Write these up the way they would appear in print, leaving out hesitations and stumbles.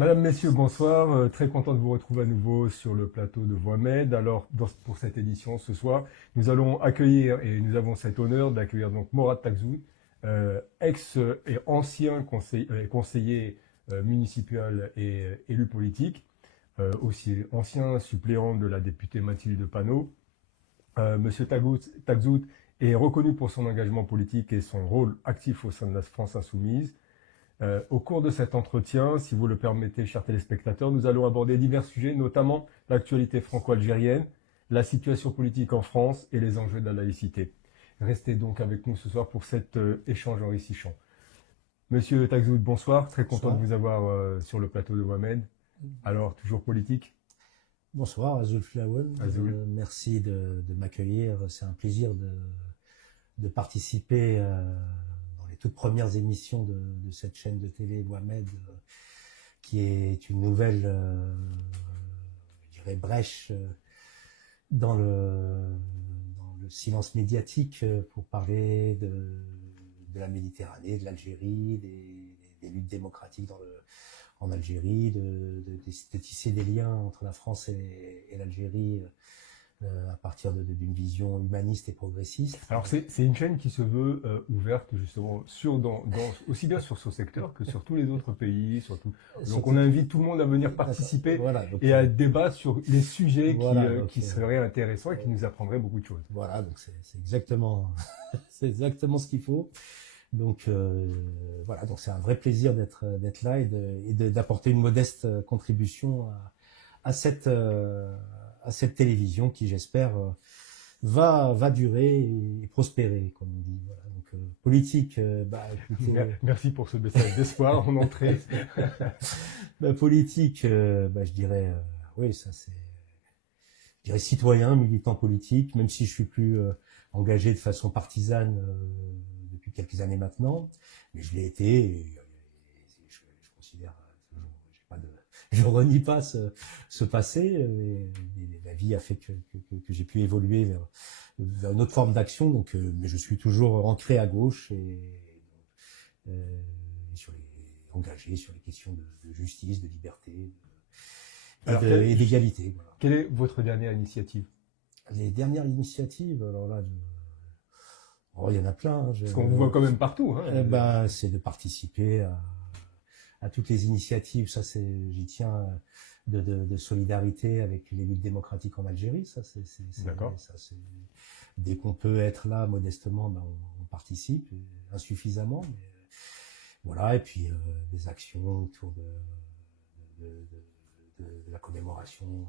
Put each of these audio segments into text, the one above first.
Madame, Messieurs, bonsoir. Très content de vous retrouver à nouveau sur le plateau de Voix Med. Alors, pour cette édition ce soir, nous allons accueillir, et nous avons cet honneur d'accueillir donc Morad Takzout, ex et ancien conseiller municipal et élu politique, aussi ancien suppléant de la députée Mathilde Panot. Monsieur Takzout est reconnu pour son engagement politique et son rôle actif au sein de la France Insoumise. Au cours de cet entretien, si vous le permettez, chers téléspectateurs, nous allons aborder divers sujets, notamment l'actualité franco-algérienne, la situation politique en France et les enjeux de la laïcité. Restez donc avec nous ce soir pour cet échange enrichissant. Monsieur Takzout, bonsoir. Très content Bonsoir. de vous avoir sur le plateau de Mohamed. Alors, toujours politique? Bonsoir, Azul Flaouen. Azul. Merci de m'accueillir. C'est un plaisir de participer dans les toutes premières émissions de cette chaîne de télé Mohamed, qui est une nouvelle, je dirais, brèche dans le silence médiatique pour parler de la Méditerranée, de l'Algérie, des luttes démocratiques en Algérie, de tisser des liens entre la France et l'Algérie à partir d'une vision humaniste et progressiste. Alors c'est une chaîne qui se veut ouverte justement aussi bien sur ce secteur que sur tous les autres pays. Donc on invite tout le monde à venir participer voilà, et à débattre sur les sujets voilà, qui seraient intéressants et qui nous apprendraient beaucoup de choses. Voilà, donc c'est exactement, c'est exactement ce qu'il faut. Donc voilà, donc c'est un vrai plaisir d'être là et d'apporter une modeste contribution à cette télévision qui, j'espère, va durer et prospérer, comme on dit. Voilà. Donc politique, écoutez, merci pour ce message d'espoir en entrée. Politique, je dirais, oui, ça c'est, je dirais citoyen, militant politique, même si je suis plus engagé de façon partisane depuis quelques années maintenant, mais je l'ai été. Et je considère, je renie pas ce passé. La vie a fait que j'ai pu évoluer vers une autre forme d'action. Donc, mais je suis toujours ancré à gauche engagé sur les questions de justice, de liberté et d'égalité. Voilà. Quelle est votre dernière initiative? Les dernières initiatives, alors là, il y en a plein. Hein, parce qu'on vous voit quand même partout. Hein, c'est de participer à toutes les initiatives. Ça, j'y tiens, de solidarité avec les luttes démocratiques en Algérie. Ça, D'accord. Dès qu'on peut être là modestement, on participe, insuffisamment. Mais, voilà, et puis des actions autour de la commémoration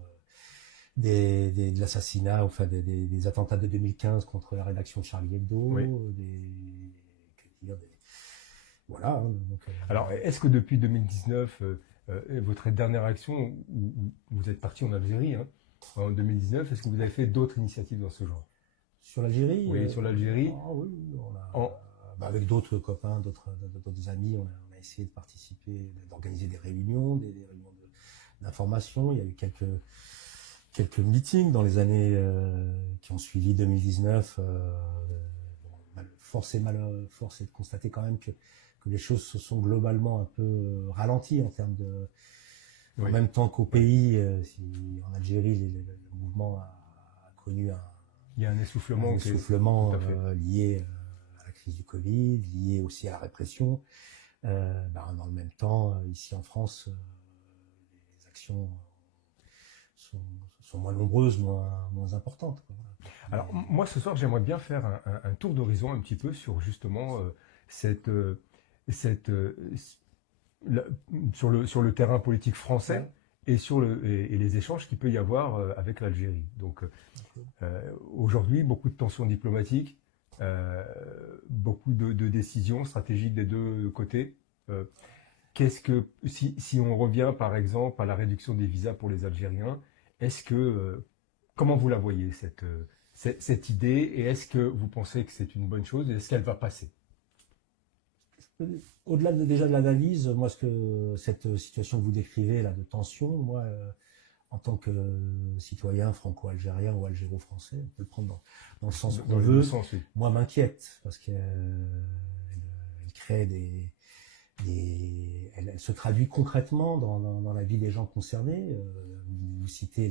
de l'assassinat, enfin des attentats de 2015 contre la rédaction de Charlie Hebdo, oui. Voilà. Donc, alors, est-ce que depuis 2019, votre dernière action, vous êtes parti en Algérie, hein, en 2019, est-ce que vous avez fait d'autres initiatives dans ce genre? Sur l'Algérie? Oui, sur l'Algérie. Oui, avec d'autres copains, d'autres amis, on a essayé de participer, d'organiser des réunions, des réunions d'information. Il y a eu quelques meetings dans les années qui ont suivi 2019. Force est de constater quand même que les choses se sont globalement un peu ralenties en termes de... Oui. En même temps qu'au pays, en Algérie, le mouvement a connu il y a un essoufflement, lié à la crise du Covid, lié aussi à la répression. Dans le même temps, ici en France, les actions sont moins nombreuses, moins importantes. Alors moi ce soir j'aimerais bien faire un tour d'horizon un petit peu sur justement sur le terrain politique français. Ouais. Et les échanges qu'il peut y avoir avec l'Algérie. Donc aujourd'hui, beaucoup de tensions diplomatiques, beaucoup de décisions stratégiques des deux côtés. Qu'est-ce que, si on revient par exemple à la réduction des visas pour les Algériens, comment vous la voyez cette idée, et est-ce que vous pensez que c'est une bonne chose, et est-ce qu'elle va passer? Au-delà déjà de l'analyse, moi, cette situation que vous décrivez là de tension, moi, en tant que citoyen franco-algérien ou algéro-français, on peut le prendre dans le sens qu'on veut, oui. Moi m'inquiète parce qu'elle crée elle se traduit concrètement dans la vie des gens concernés. Vous citez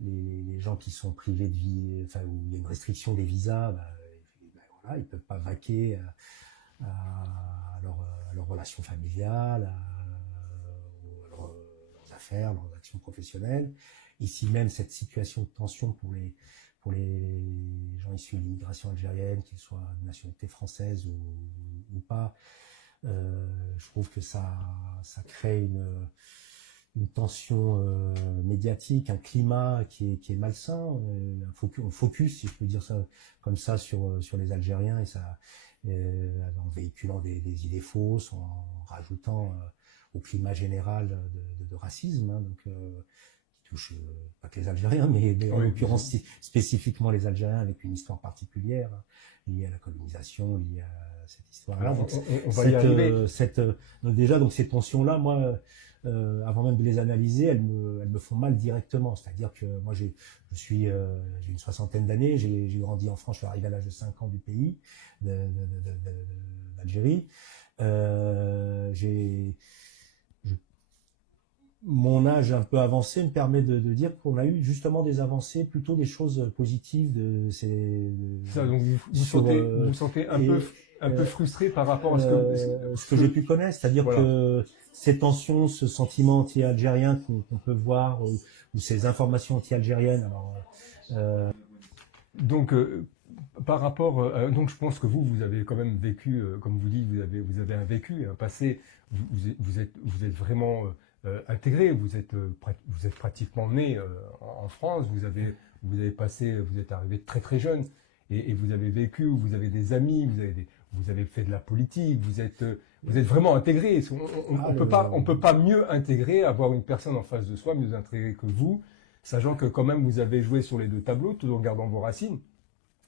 les gens qui sont privés de vie, enfin où il y a une restriction des visas, voilà, ils peuvent pas vaquer à leurs relations familiales, à leurs affaires, leurs actions professionnelles. Ici même, cette situation de tension pour les gens issus de l'immigration algérienne, qu'ils soient de nationalité française ou pas, je trouve que ça crée une tension médiatique, un climat qui est malsain, un focus, si je peux dire ça comme ça, sur les Algériens, et ça, en véhiculant des idées fausses, en rajoutant au climat général de racisme, hein, donc qui touche pas que les Algériens, mais en l'occurrence spécifiquement les Algériens, avec une histoire particulière liée à la colonisation, liée à cette histoire-là. Donc, on va y arriver. Donc déjà, donc ces tensions-là, moi, avant même de les analyser, elles me font mal directement. C'est-à-dire que moi, j'ai une 60aine d'années, j'ai grandi en France, je suis arrivé à l'âge de 5 ans du pays, d'Algérie. Mon âge un peu avancé me permet de dire qu'on a eu justement des avancées, plutôt des choses positives. Ça, donc vous vous sentez un peu frustré par rapport à ce que j'ai pu connaître, c'est-à-dire voilà, que ces tensions, ce sentiment anti-algérien qu'on peut voir, ou ces informations anti-algériennes. Donc, par rapport, donc je pense que vous avez quand même vécu, comme vous dites, vous avez un vécu, un passé. Vous êtes vraiment intégré. Vous êtes pratiquement né en France. Vous êtes arrivé très très jeune, et vous avez vécu. Vous avez des amis. Vous avez fait de la politique. Vous êtes vraiment intégré. On peut pas mieux intégrer, avoir une personne en face de soi mieux intégrée que vous, sachant que quand même vous avez joué sur les deux tableaux, tout en gardant vos racines.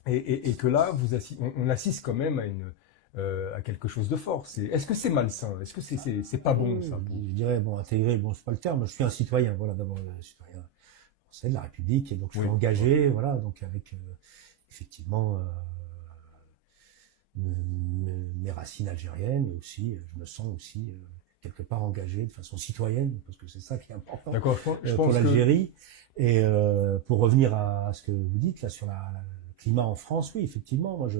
Et que là, on assiste quand même à quelque chose de fort. Est-ce que c'est malsain? Est-ce que c'est pas bon, ça? Je dirais, bon, intégré, bon, c'est pas le terme. Je suis un citoyen, voilà, d'abord, citoyen français de la République, et donc je suis engagé, voilà, donc avec effectivement mes racines algériennes, et aussi, je me sens aussi quelque part engagé de façon citoyenne, parce que c'est ça qui est important pour l'Algérie. Et pour revenir à ce que vous dites là sur le climat en France, oui, effectivement, moi je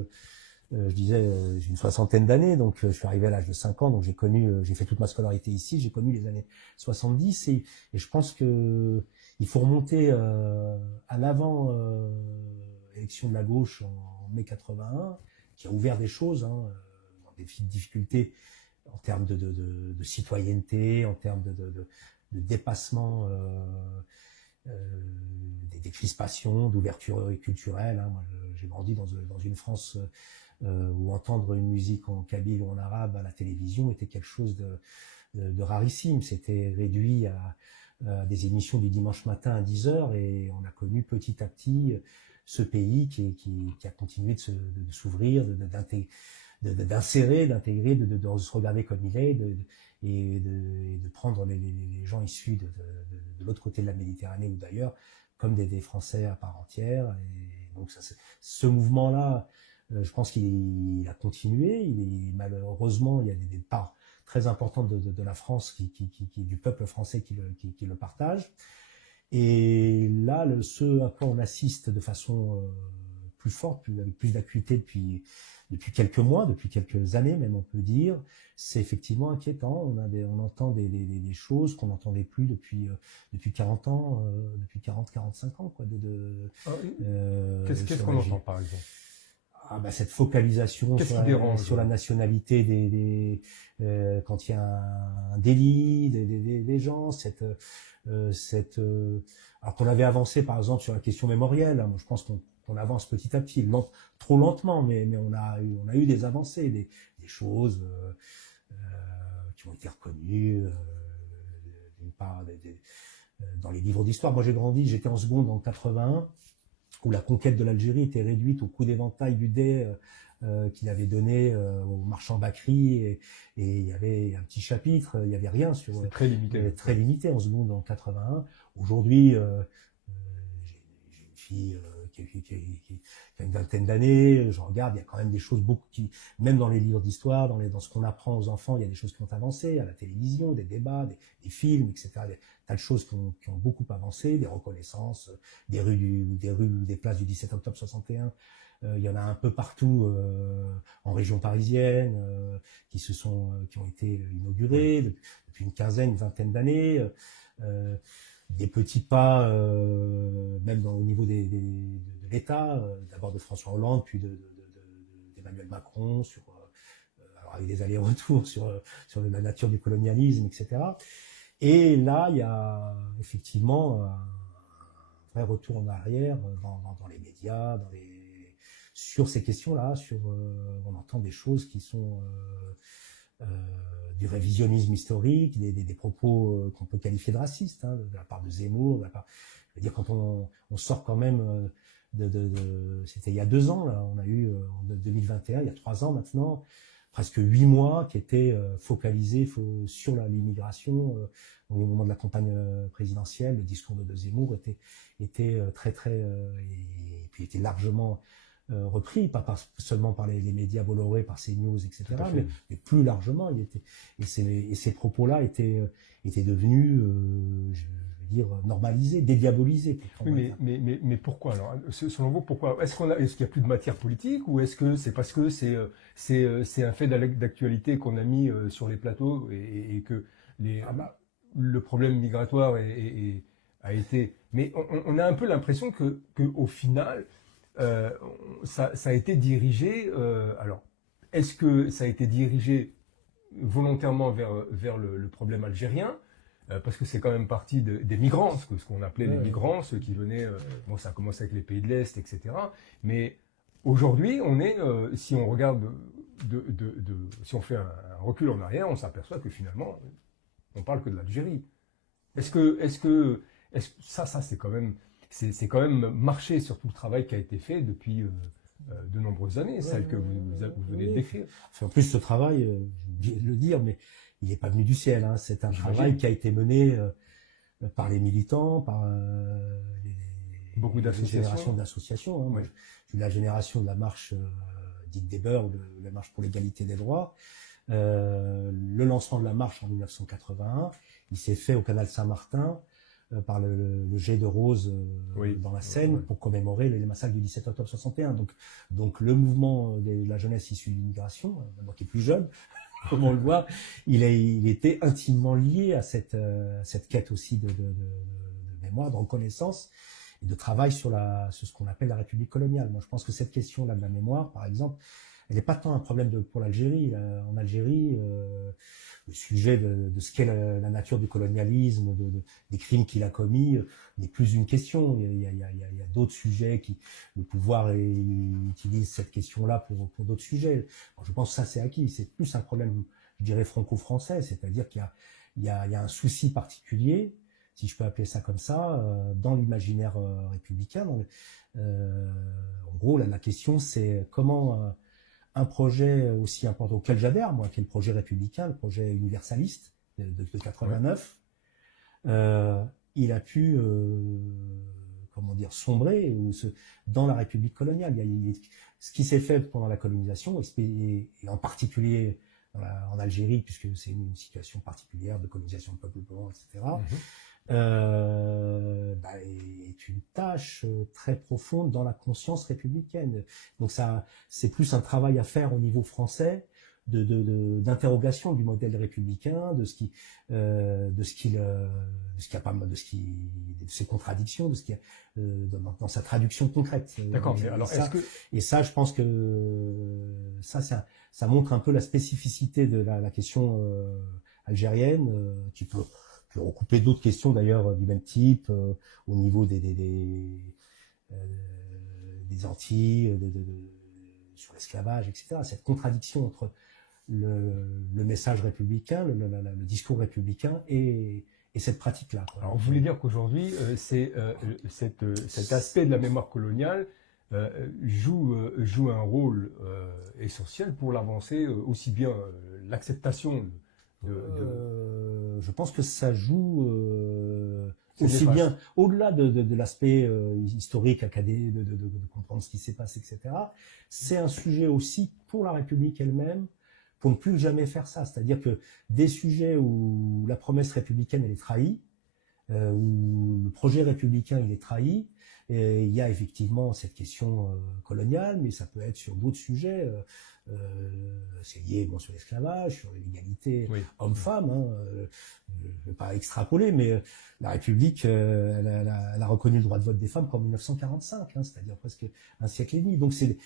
disais, j'ai une 60aine d'années, donc je suis arrivé à l'âge de 5 ans, donc j'ai fait toute ma scolarité ici, j'ai connu les années 70, et je pense que il faut remonter à l'avant élection de la gauche en mai 81, qui a ouvert des choses, hein, dans des difficultés en termes de citoyenneté, en termes de dépassement des crispations, d'ouverture culturelle. Hein. Moi, j'ai grandi dans une France où entendre une musique en kabyle ou en arabe à la télévision était quelque chose de rarissime. C'était réduit à des émissions du dimanche matin à 10h, et on a connu petit à petit ce pays qui a continué de s'ouvrir, d'intégrer, de se regarder comme il est, et de prendre les gens issus de l'autre côté de la Méditerranée ou d'ailleurs comme des Français à part entière. Et donc ce mouvement-là, je pense qu'il a continué. Malheureusement, il y a des parts très importantes de la France, du peuple français qui le partagent. Et là, ce à quoi on assiste de façon plus forte, avec plus d'acuité depuis quelques mois, depuis quelques années même, on peut dire, c'est effectivement inquiétant. On entend des choses qu'on n'entendait plus depuis 40 ans, depuis 40-45 ans, quoi. Qu'est-ce qu'on entend, par exemple? Cette focalisation sur la nationalité quand il y a un délit des gens, alors qu'on avait avancé par exemple sur la question mémorielle, hein, moi, je pense qu'on avance petit à petit, trop lentement, mais on a eu des avancées, des choses qui ont été reconnues d'une part dans les livres d'histoire. Moi j'étais en seconde en 81, où la conquête de l'Algérie était réduite au coup d'éventail du dé qu'il avait donné au marchand Bakri, et il y avait un petit chapitre, il n'y avait rien sur... C'est très limité. Très limité en seconde en 81. Aujourd'hui, j'ai une fille qui a une vingtaine d'années. Je regarde, il y a quand même des choses beaucoup même dans les livres d'histoire, dans ce qu'on apprend aux enfants, il y a des choses qui ont avancé, à la télévision, des débats, des films, etc. Des tas de choses qui ont beaucoup avancé, des reconnaissances, des places du 17 octobre 61. Il y en a un peu partout en région parisienne qui ont été inaugurées depuis une quinzaine, une vingtaine d'années. Des petits pas, même au niveau de l'État, d'abord de François Hollande, puis d'Emmanuel Macron, alors avec des allers-retours sur la nature du colonialisme, etc. Et là, il y a effectivement un vrai retour en arrière dans les médias, sur ces questions-là. On entend des choses qui sont du révisionnisme historique, des propos qu'on peut qualifier de racistes, hein, de la part de Zemmour, je veux dire, quand on sort quand même c'était il y a 2 ans, là, on a eu en 2021, il y a 3 ans maintenant, presque 8 mois qui étaient focalisés sur l'immigration. Au moment de la campagne présidentielle, le discours de Zemmour était très et puis était largement repris, pas seulement par les médias Bolloré, par CNews, etc., mais plus largement, ces propos-là étaient devenus, je veux dire, normalisés, dédiabolisés. Oui, mais pourquoi alors? Selon vous, pourquoi? Est-ce qu'il y a plus de matière politique, ou est-ce que c'est parce que c'est un fait d'actualité qu'on a mis sur les plateaux, et que le problème migratoire a été... Mais on a un peu l'impression que au final, ça a été dirigé. Alors, est-ce que ça a été dirigé volontairement vers le problème algérien, parce que c'est quand même parti des migrants, ce qu'on appelait les migrants, ceux qui venaient, bon, ça a commencé avec les pays de l'Est, etc. Mais aujourd'hui, si on regarde, si on fait un recul en arrière, on s'aperçoit que finalement, on parle que de l'Algérie. Est-ce que ça c'est quand même marché sur tout le travail qui a été fait depuis de nombreuses années, celle que vous venez de décrire. Enfin, en plus, ce travail, je vais le dire, mais il n'est pas venu du ciel. Hein. C'est un travail qui a été mené par les militants, par beaucoup générations d'associations. Hein. Moi, je suis la génération de la marche dite des Beurs, de la marche pour l'égalité des droits. Le lancement de la marche en 1981, il s'est fait au canal Saint-Martin par le jet de rose dans la Seine pour commémorer les massacres du 17 octobre 61. Donc le mouvement de la jeunesse issue de l'immigration, moi qui est plus jeune, comme on le voit, il était intimement lié à cette quête aussi de mémoire, de reconnaissance et de travail sur ce qu'on appelle la République coloniale. Moi, je pense que cette question-là de la mémoire, par exemple, elle n'est pas tant un problème pour l'Algérie. En Algérie, le sujet de ce qu'est la nature du colonialisme, des crimes qu'il a commis, n'est plus une question. Il y a d'autres sujets le pouvoir utilise cette question-là pour d'autres sujets. Bon, je pense que ça, c'est acquis. C'est plus un problème, je dirais, franco-français. C'est-à-dire qu'il y a un souci particulier, si je peux appeler ça comme ça, dans l'imaginaire républicain. En gros, la question, c'est comment un projet aussi important auquel j'adhère, moi, qui est le projet républicain, le projet universaliste de 89, il a pu, comment dire, sombrer dans la République coloniale. Ce qui s'est fait pendant la colonisation, et en particulier en Algérie, puisque c'est une situation particulière de colonisation de peuple blanc, etc., est une tâche très profonde dans la conscience républicaine. Donc ça, c'est plus un travail à faire au niveau français d'interrogation du modèle républicain, de ses contradictions, de ce qui dans sa traduction concrète. D'accord. Mais alors, ça, je pense que ça montre un peu la spécificité de la question algérienne, qui peut recouper d'autres questions d'ailleurs du même type au niveau des Antilles, sur l'esclavage, etc. Cette contradiction entre le message républicain, le discours républicain et cette pratique-là. Alors, vous voulez dire qu'aujourd'hui, cet aspect de la mémoire coloniale joue un rôle essentiel pour l'avancée, aussi bien l'acceptation je pense que ça joue aussi néfaste. bien, au-delà de l'aspect historique, académique, de comprendre ce qui s'est passé, etc., c'est un sujet aussi pour la République elle-même, pour ne plus jamais faire ça. C'est-à-dire que des sujets où la promesse républicaine, elle est trahie, où le projet républicain, il est trahi, et il y a effectivement cette question coloniale, mais ça peut être sur d'autres sujets. C'est lié bon, sur l'esclavage, sur l'égalité Oui. homme-femme. Hein, je ne vais pas extrapoler, mais la République, elle a reconnu le droit de vote des femmes qu'en 1945, hein, c'est-à-dire presque un siècle et demi. Donc cette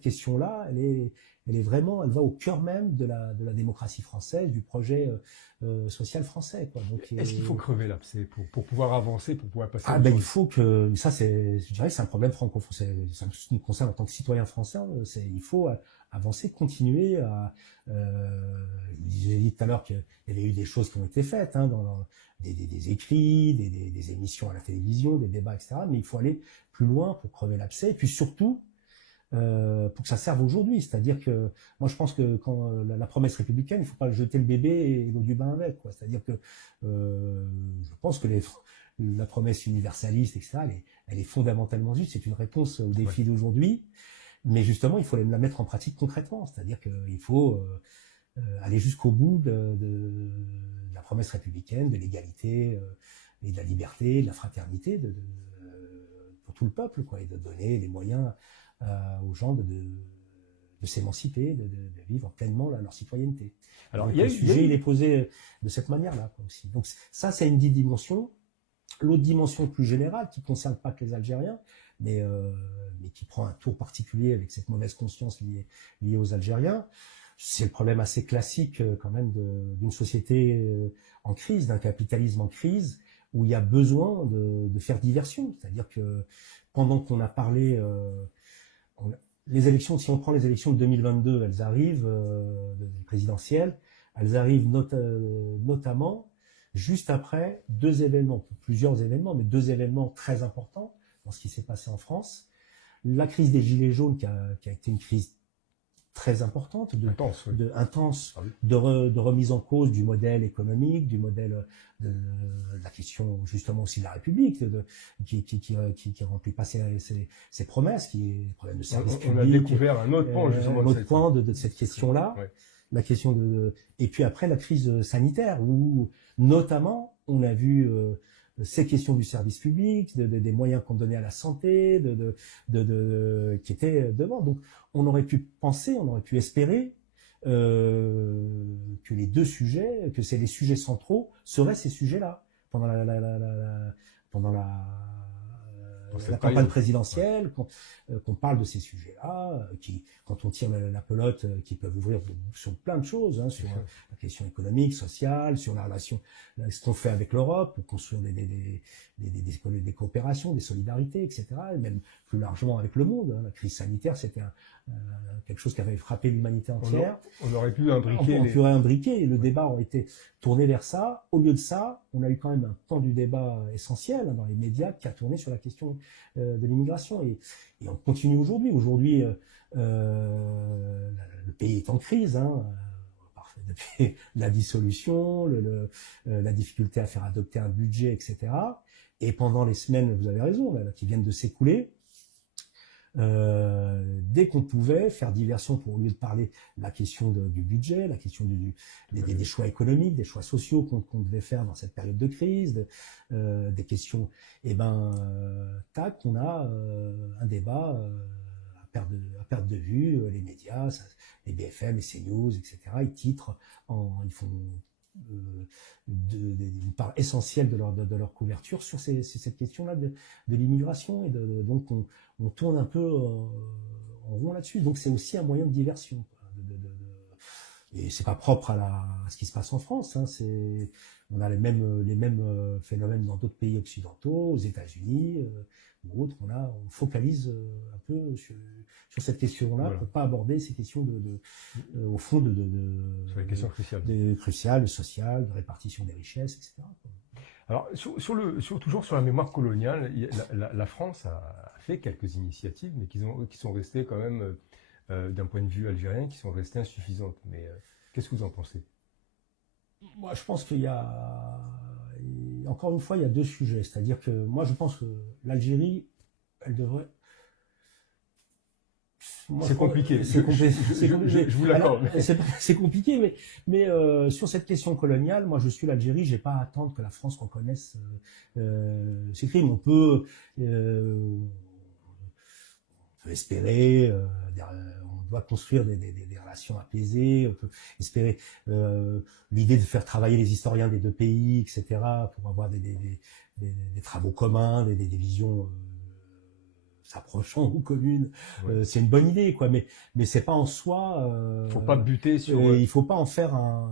question-là, elle est vraiment, elle va au cœur même de la démocratie française, du projet social français. Quoi. Donc, Est-ce qu'il faut crever l'abcès pour pouvoir avancer, pour pouvoir passer à ah autre ben il chose? faut que ça je dirais que c'est un problème franco-français, ça me concerne en tant que citoyen français, il faut avancer, continuer à j'ai dit tout à l'heure qu'il y avait eu des choses qui ont été faites hein, dans des écrits, des émissions à la télévision, des débats, etc. Mais il faut aller plus loin pour crever l'abcès et puis surtout pour que ça serve aujourd'hui. C'est-à-dire que moi je pense que quand la promesse républicaine, il ne faut pas jeter le bébé et l'eau du bain avec. Quoi. C'est-à-dire que je pense que la promesse universaliste, etc., elle est fondamentalement juste. C'est une réponse aux défis d'aujourd'hui. Mais justement, il faut la mettre en pratique concrètement. C'est-à-dire qu'il faut aller jusqu'au bout de la promesse républicaine, de l'égalité et de la liberté, de la fraternité pour tout le peuple, quoi, et de donner les moyens aux gens de s'émanciper, de vivre pleinement leur citoyenneté. Alors, donc, le sujet, il est posé de cette manière-là aussi. Donc ça, c'est une dimension. L'autre dimension plus générale, qui ne concerne pas que les Algériens, mais qui prend un tour particulier avec cette mauvaise conscience liée aux Algériens, c'est le problème assez classique quand même d'une société en crise, d'un capitalisme en crise, où il y a besoin de faire diversion. C'est-à-dire que pendant qu'on a parlé... les élections, si on prend les élections de 2022, elles arrivent, présidentielles, elles arrivent notamment juste après plusieurs événements, mais deux événements très importants dans ce qui s'est passé en France. La crise des Gilets jaunes, qui a été une crise très importante, intense, ah oui. de remise en cause du modèle économique, du modèle de la question justement aussi de la République, qui remplit pas ses promesses, qui est le problème de service public. On a découvert un autre pan justement de cette question-là. Ouais. La question et puis après la crise sanitaire, où notamment on a vu ces questions du service public, des moyens qu'on donnait à la santé, qui étaient devant. Donc on aurait pu penser, on aurait pu espérer que les deux sujets, que c'est les sujets centraux, seraient ces sujets-là pendant la campagne présidentielle, qu'on parle de ces sujets-là, qui, quand on tire la pelote, qui peuvent ouvrir sur plein de choses, hein, sur la question économique, sociale, sur la relation, ce qu'on fait avec l'Europe, pour construire des coopérations, des solidarités, etc. Et même plus largement avec le monde. Hein. La crise sanitaire, c'était quelque chose qui avait frappé l'humanité entière. On aurait pu imbriquer. On pourrait imbriquer, et le débat aurait été tourné vers ça. Au lieu de ça, on a eu quand même un pan du débat essentiel hein, dans les médias qui a tourné sur la question de l'immigration. Et on continue aujourd'hui. Aujourd'hui, le pays est en crise. Hein, depuis la dissolution, la difficulté à faire adopter un budget, etc. Et pendant les semaines, vous avez raison, là, qui viennent de s'écouler, dès qu'on pouvait faire diversion pour, au lieu de parler de la question du budget, la question des choix économiques, des choix sociaux qu'on devait faire dans cette période de crise, des questions, et tac, on a un débat à perte de vue, les médias, les BFM, les CNews, etc. Ils titrent, ils font une part essentielle de leur couverture sur cette question-là de l'immigration, et donc on tourne un peu en rond là-dessus. Donc c'est aussi un moyen de diversion. Et c'est pas propre à ce qui se passe en France. Hein. On a les mêmes phénomènes dans d'autres pays occidentaux, aux États-Unis ou autres. On focalise un peu sur cette question-là, voilà, pour pas aborder ces questions au fond sur les questions cruciales, cruciales, sociales, de répartition des richesses, etc. Alors, toujours sur la mémoire coloniale, la France a fait quelques initiatives, mais qui sont restées quand même, d'un point de vue algérien, qui sont restées insuffisantes. Mais qu'est-ce que vous en pensez? Moi, je pense qu'il y a encore une fois, il y a deux sujets. C'est-à-dire que moi, je pense que l'Algérie, elle devrait. C'est compliqué. Je vous l'accorde. C'est compliqué, mais sur cette question coloniale, moi, je suis l'Algérie. J'ai pas à attendre que la France reconnaisse ses crimes. On peut espérer, on doit construire des relations apaisées, on peut espérer l'idée de faire travailler les historiens des deux pays, etc., pour avoir des travaux communs, des visions s'approchant ou communes. Ouais. C'est une bonne idée, quoi, mais c'est pas en soi. Faut pas buter sur. Il faut pas en faire un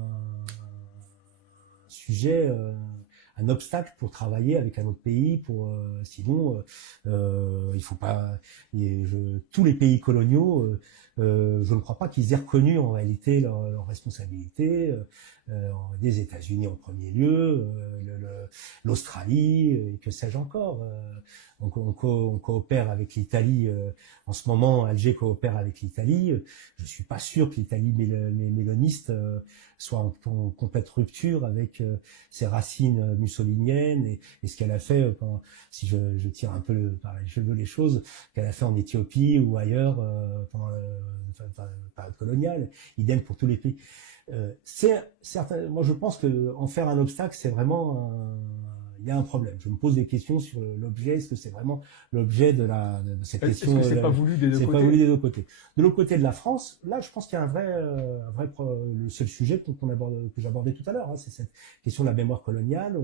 sujet. Un obstacle pour travailler avec un autre pays, sinon il faut pas. Tous les pays coloniaux, je ne crois pas qu'ils aient reconnu en réalité leur responsabilité. Des États-Unis en premier lieu, l'Australie, et que sais-je encore. On coopère avec l'Italie. En ce moment, Alger coopère avec l'Italie. Je suis pas sûr que l'Italie méloniste soit en complète rupture avec ses racines mussoliniennes et ce qu'elle a fait, si je tire un peu par les cheveux les choses, qu'elle a fait en Éthiopie ou ailleurs pendant la période coloniale. Idem pour tous les pays. Moi, je pense que en faire un obstacle, c'est vraiment il y a un problème. Je me pose des questions sur l'objet. Est-ce que c'est vraiment l'objet de cette question? Est-ce que c'est pas voulu des deux côtés? C'est pas voulu des deux côtés. De l'autre côté de la France, là, je pense qu'il y a un vrai c'est le sujet que j'abordais tout à l'heure. Hein, c'est cette question de la mémoire coloniale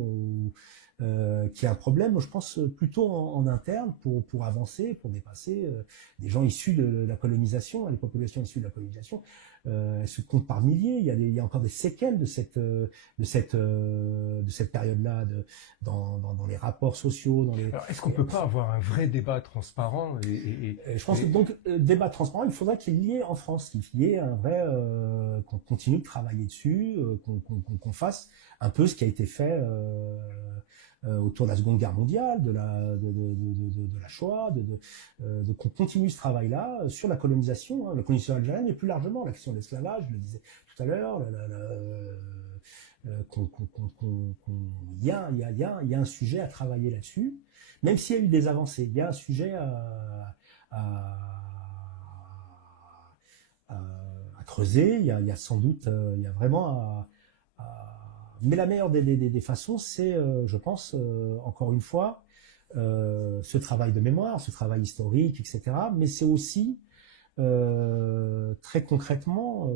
qui est un problème, je pense, plutôt en interne pour avancer, pour dépasser des gens issus de la colonisation, les populations issues de la colonisation. Elles se comptent par milliers. Il y a encore des séquelles de cette période-là, dans les rapports sociaux. Alors, est-ce qu'on peut pas avoir un vrai débat transparent Je pense que donc débat transparent, il faudrait qu'il y ait en France, qu'il y ait un vrai qu'on continue de travailler dessus, qu'on fasse un peu ce qui a été fait autour de la Seconde Guerre mondiale, de la Shoah, qu'on continue ce travail-là sur la colonisation, la colonisation algérienne, et plus largement la question de l'esclavage, je le disais tout à l'heure, il y a un sujet à travailler là-dessus, même s'il y a eu des avancées, il y a un sujet à creuser, il y a sans doute, il y a vraiment mais la meilleure des façons, c'est, je pense, encore une fois, ce travail de mémoire, ce travail historique, etc. Mais c'est aussi, très concrètement,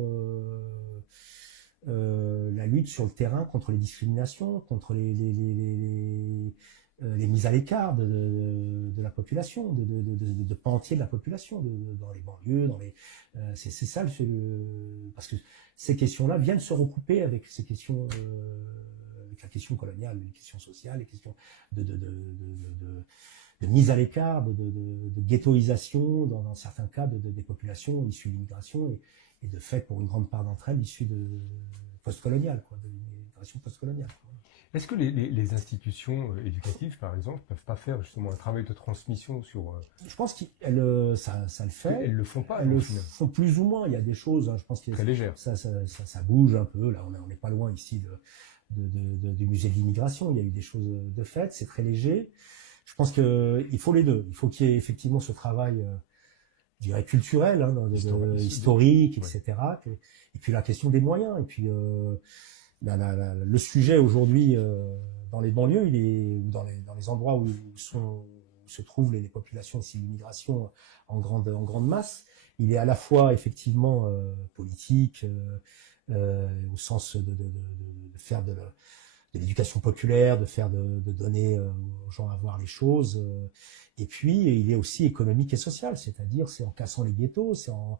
la lutte sur le terrain contre les discriminations, contre les mises à l'écart de la population, de pans entiers de la population, dans les banlieues, c'est ça parce que ces questions-là viennent se recouper avec ces questions, avec la question coloniale, les questions sociales, les questions de mise à l'écart, de ghettoisation, dans certains cas, des populations issues de l'immigration, et de fait, pour une grande part d'entre elles, issues de post-coloniales, de l'immigration post-coloniale. Est-ce que les institutions éducatives, par exemple, peuvent pas faire justement un travail de transmission sur... Je pense qu'elles ça le fait. Elles le font pas. Elles le font plus ou moins. Il y a des choses, je pense, très légères. Ça bouge un peu. Là, on n'est pas loin ici du musée de l'immigration. Il y a eu des choses de fait. C'est très léger. Je pense qu'il faut les deux. Il faut qu'il y ait effectivement ce travail, je dirais, culturel, historique, etc. Ouais. Et puis la question des moyens. Et puis le sujet aujourd'hui dans les banlieues, ou dans les endroits où se trouvent les populations ici d'immigration en grande masse, il est à la fois effectivement politique, au sens de faire de l'éducation populaire, de donner aux gens à voir les choses, et puis il est aussi économique et social, c'est-à-dire c'est en cassant les ghettos, c'est en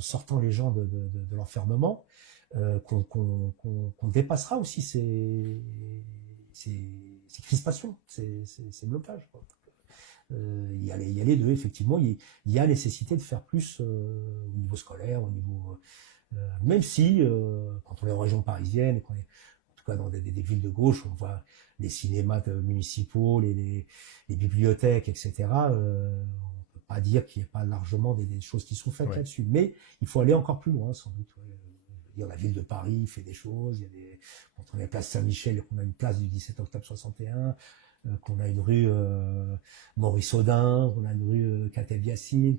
sortant les gens de l'enfermement, qu'on dépassera aussi ces crispations, ces blocages, quoi. Il y a les deux, effectivement. Il y a nécessité de faire plus au niveau scolaire, au niveau même si quand on est en région parisienne, en tout cas dans des villes de gauche, on voit les cinémas municipaux, les bibliothèques, etc. On peut pas dire qu'il n'y a pas largement des choses qui sont faites là-dessus, mais il faut aller encore plus loin, sans doute. Ouais. la ville de Paris fait des choses. Quand on est à place Saint-Michel, qu'on a une place du 17 octobre 61, qu'on a une rue Maurice Audin, qu'on a une rue Kateb Yassine,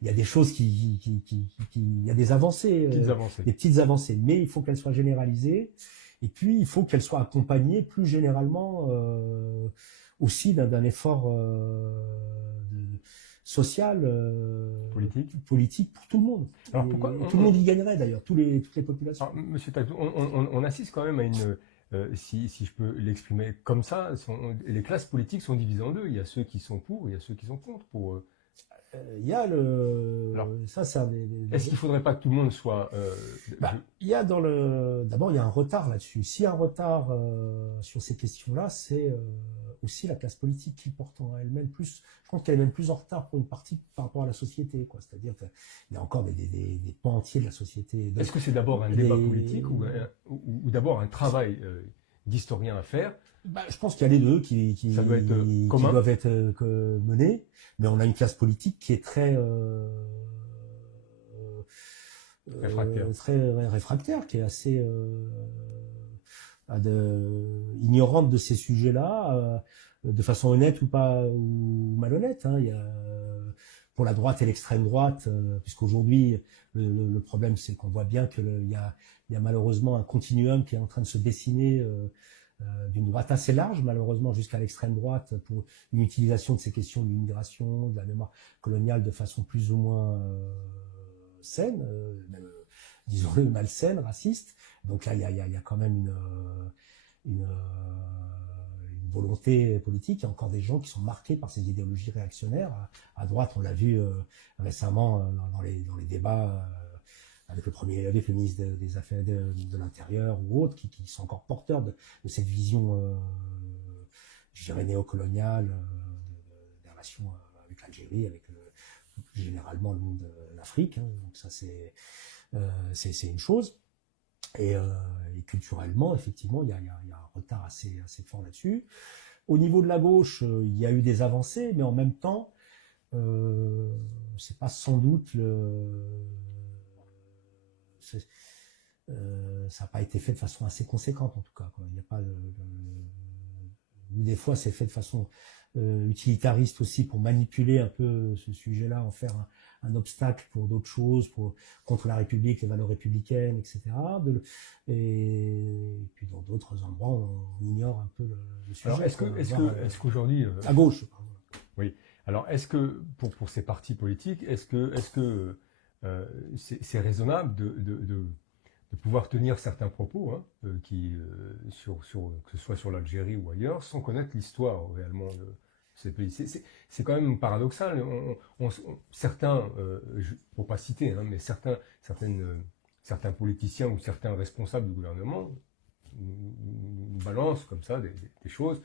il y a des choses il y a des avancées, des petites avancées, mais il faut qu'elles soient généralisées. Et puis, il faut qu'elles soient accompagnées plus généralement aussi d'un effort social, politique pour tout le monde. Alors pourquoi tout le monde y gagnerait d'ailleurs, toutes les populations. Alors, Monsieur Taxou, on assiste quand même à une, si je peux l'exprimer comme ça, les classes politiques sont divisées en deux. Il y a ceux qui sont pour, il y a ceux qui sont contre. Il y a Alors, ça, c'est est-ce qu'il ne faudrait pas que tout le monde soit... il y a d'abord, il y a un retard là-dessus. S'il y a un retard sur ces questions-là, c'est aussi la classe politique qui porte en elle-même plus. Je pense qu'elle est même plus en retard pour une partie par rapport à la société, quoi. C'est-à-dire qu'il y a encore des pans entiers de la société. Est-ce que c'est d'abord un débat politique ou d'abord un travail d'historien à faire? Je pense qu'il y a les deux qui doivent être menés, mais on a une classe politique qui est très réfractaire, qui est assez ignorante de ces sujets-là, de façon honnête ou pas ou malhonnête. Hein. Il y a, pour la droite et l'extrême droite, puisqu'aujourd'hui le problème c'est qu'on voit bien il y a malheureusement un continuum qui est en train de se dessiner. D'une droite assez large, malheureusement, jusqu'à l'extrême droite, pour une utilisation de ces questions de l'immigration, de la mémoire coloniale de façon plus ou moins saine, même, disons-le, malsaine, raciste. Donc là, il y a quand même une volonté politique. Il y a encore des gens qui sont marqués par ces idéologies réactionnaires. À droite, on l'a vu récemment dans les débats avec le ministre des Affaires de l'Intérieur ou autres, qui sont encore porteurs de cette vision, je dirais, néocoloniale, des relations avec l'Algérie, avec plus généralement le monde de l'Afrique. Hein. Donc ça, c'est une chose. Et culturellement, effectivement, il y a un retard assez fort là-dessus. Au niveau de la gauche, il y a eu des avancées, mais en même temps, c'est pas sans doute ça n'a pas été fait de façon assez conséquente en tout cas, quoi. Il y a pas des fois c'est fait de façon utilitariste aussi pour manipuler un peu ce sujet-là, en faire un obstacle pour d'autres choses, contre la République, les valeurs républicaines, etc. Et puis dans d'autres endroits on ignore un peu le sujet. Alors est-ce qu'aujourd'hui à gauche, pardon. Oui. Alors est-ce que pour ces partis politiques, est-ce que c'est raisonnable de pouvoir tenir certains propos, hein, que ce soit sur l'Algérie ou ailleurs, sans connaître l'histoire réellement de ces pays. C'est quand même paradoxal. Certains, pour pas citer, hein, mais certains politiciens ou certains responsables du gouvernement nous balancent comme ça des choses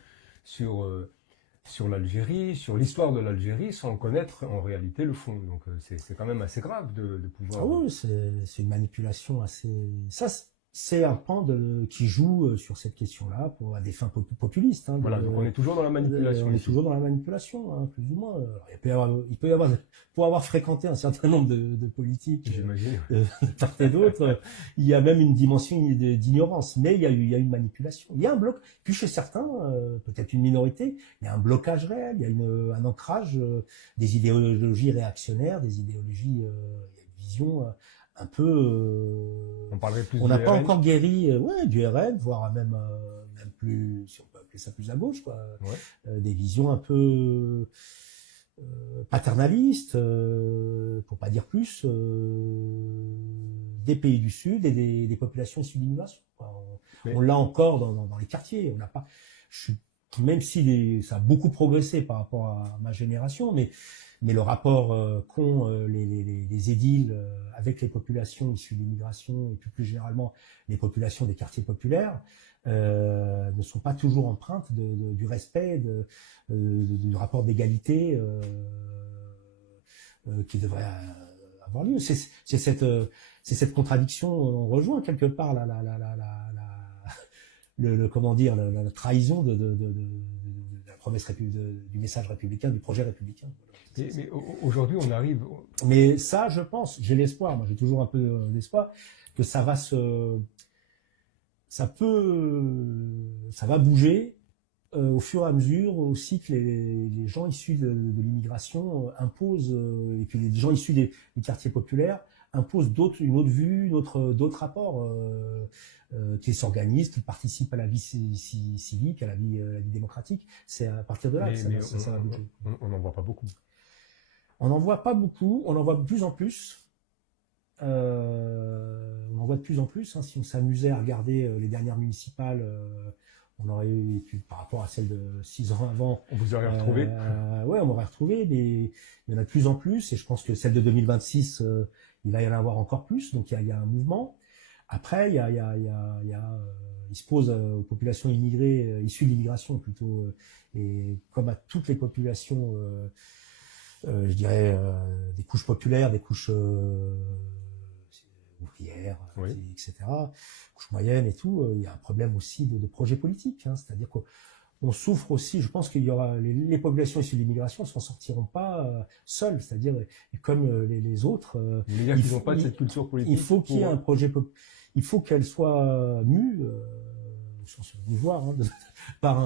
sur l'Algérie, sur l'histoire de l'Algérie, sans connaître en réalité le fond. Donc c'est quand même assez grave de pouvoir... Ah oui, c'est une manipulation assez... Ça, c'est un pan qui joue sur cette question-là à des fins populistes. Hein, voilà, donc on est toujours dans la manipulation. On est toujours dans la manipulation, hein, plus ou moins. Alors, pour avoir fréquenté un certain nombre de politiques, j'imagine, de part et d'autre, il y a même une dimension d'ignorance. Mais il y a une manipulation. Il y a un bloc. Puis chez certains, peut-être une minorité, il y a un blocage réel. Il y a un ancrage des idéologies réactionnaires, des idéologies, il y a une vision un peu. On parlerait plus. On n'a pas encore guéri, du RN, voire même plus, si on peut appeler ça plus à gauche, quoi. Ouais. Des visions un peu paternalistes, pour pas dire plus, des pays du Sud et des populations issues d'immigration. On l'a encore dans les quartiers. On n'a pas. Même si ça a beaucoup progressé par rapport à ma génération, mais le rapport qu'ont les édiles avec les populations issues de l'immigration et plus généralement les populations des quartiers populaires ne sont pas toujours empreintes du respect, du rapport d'égalité qui devrait avoir lieu. C'est cette contradiction, on rejoint quelque part comment dire, la trahison de la promesse du message républicain, du projet républicain. Voilà. Mais aujourd'hui, on arrive. Mais ça, je pense, j'ai l'espoir, moi j'ai toujours un peu d'espoir, que ça va ça va bouger au fur et à mesure aussi que les gens issus de l'immigration imposent, et puis les gens issus des quartiers populaires imposent une autre vue, d'autres rapports, qui s'organisent, qui participent à la vie civique, à la vie démocratique. C'est à partir de là que ça va bouger. On n'en voit pas beaucoup. On n'en voit pas beaucoup, on en voit de plus en plus. On en voit de plus en plus. Hein. Si on s'amusait à regarder les dernières municipales, on aurait eu, et puis par rapport à celles de 6 ans avant. On vous aurait retrouvé. Ouais, on m'aurait retrouvé, mais il y en a de plus en plus. Et je pense que celle de 2026, il va y en avoir encore plus. Donc il y a un mouvement. Après, il se pose aux populations immigrées, issues de l'immigration plutôt, et comme à toutes les populations. Je dirais des couches populaires, des couches ouvrières, oui. etc., couches moyennes et tout, il y a un problème aussi de projet politique, hein, c'est-à-dire qu'on souffre aussi, je pense qu'il y aura les populations issues de l'immigration ne s'en sortiront pas seules, c'est-à-dire comme les autres. Les gars qui n'ont pas de cette culture politique. Il faut qu'il y ait un projet, il faut qu'elle soit mue, sans se mouvoir, hein, par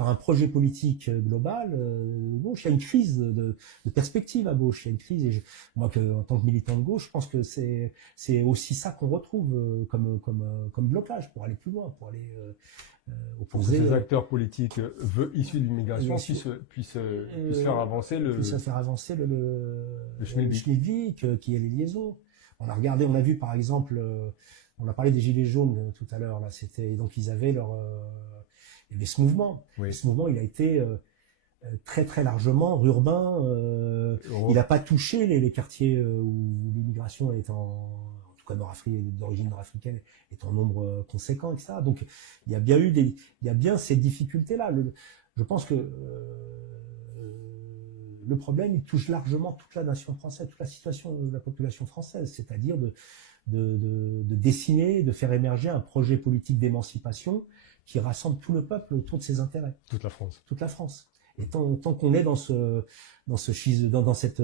un projet politique global de gauche. Il y a une crise de perspective à gauche. Il y a une crise, et moi, en tant que militant de gauche, je pense que c'est aussi ça qu'on retrouve comme blocage pour aller plus loin, pour aller opposer. Pour que ces acteurs politiques issus de l'immigration puissent faire avancer le schmilblick, qui est les liaisons. On a vu par exemple, on a parlé des Gilets jaunes tout à l'heure, là, donc ils avaient il y avait ce mouvement. Oui. Et ce mouvement, il a été très très largement urbain. Il n'a pas touché les quartiers où l'immigration est en tout cas d'origine nord-africaine est en nombre conséquent, etc. Donc il y a bien ces difficultés-là. Je pense que le problème, il touche largement toute la nation française, toute la situation de la population française, c'est-à-dire de dessiner, de faire émerger un projet politique d'émancipation qui rassemble tout le peuple autour de ses intérêts. Toute la France. Toute la France. Et tant qu'on est dans cette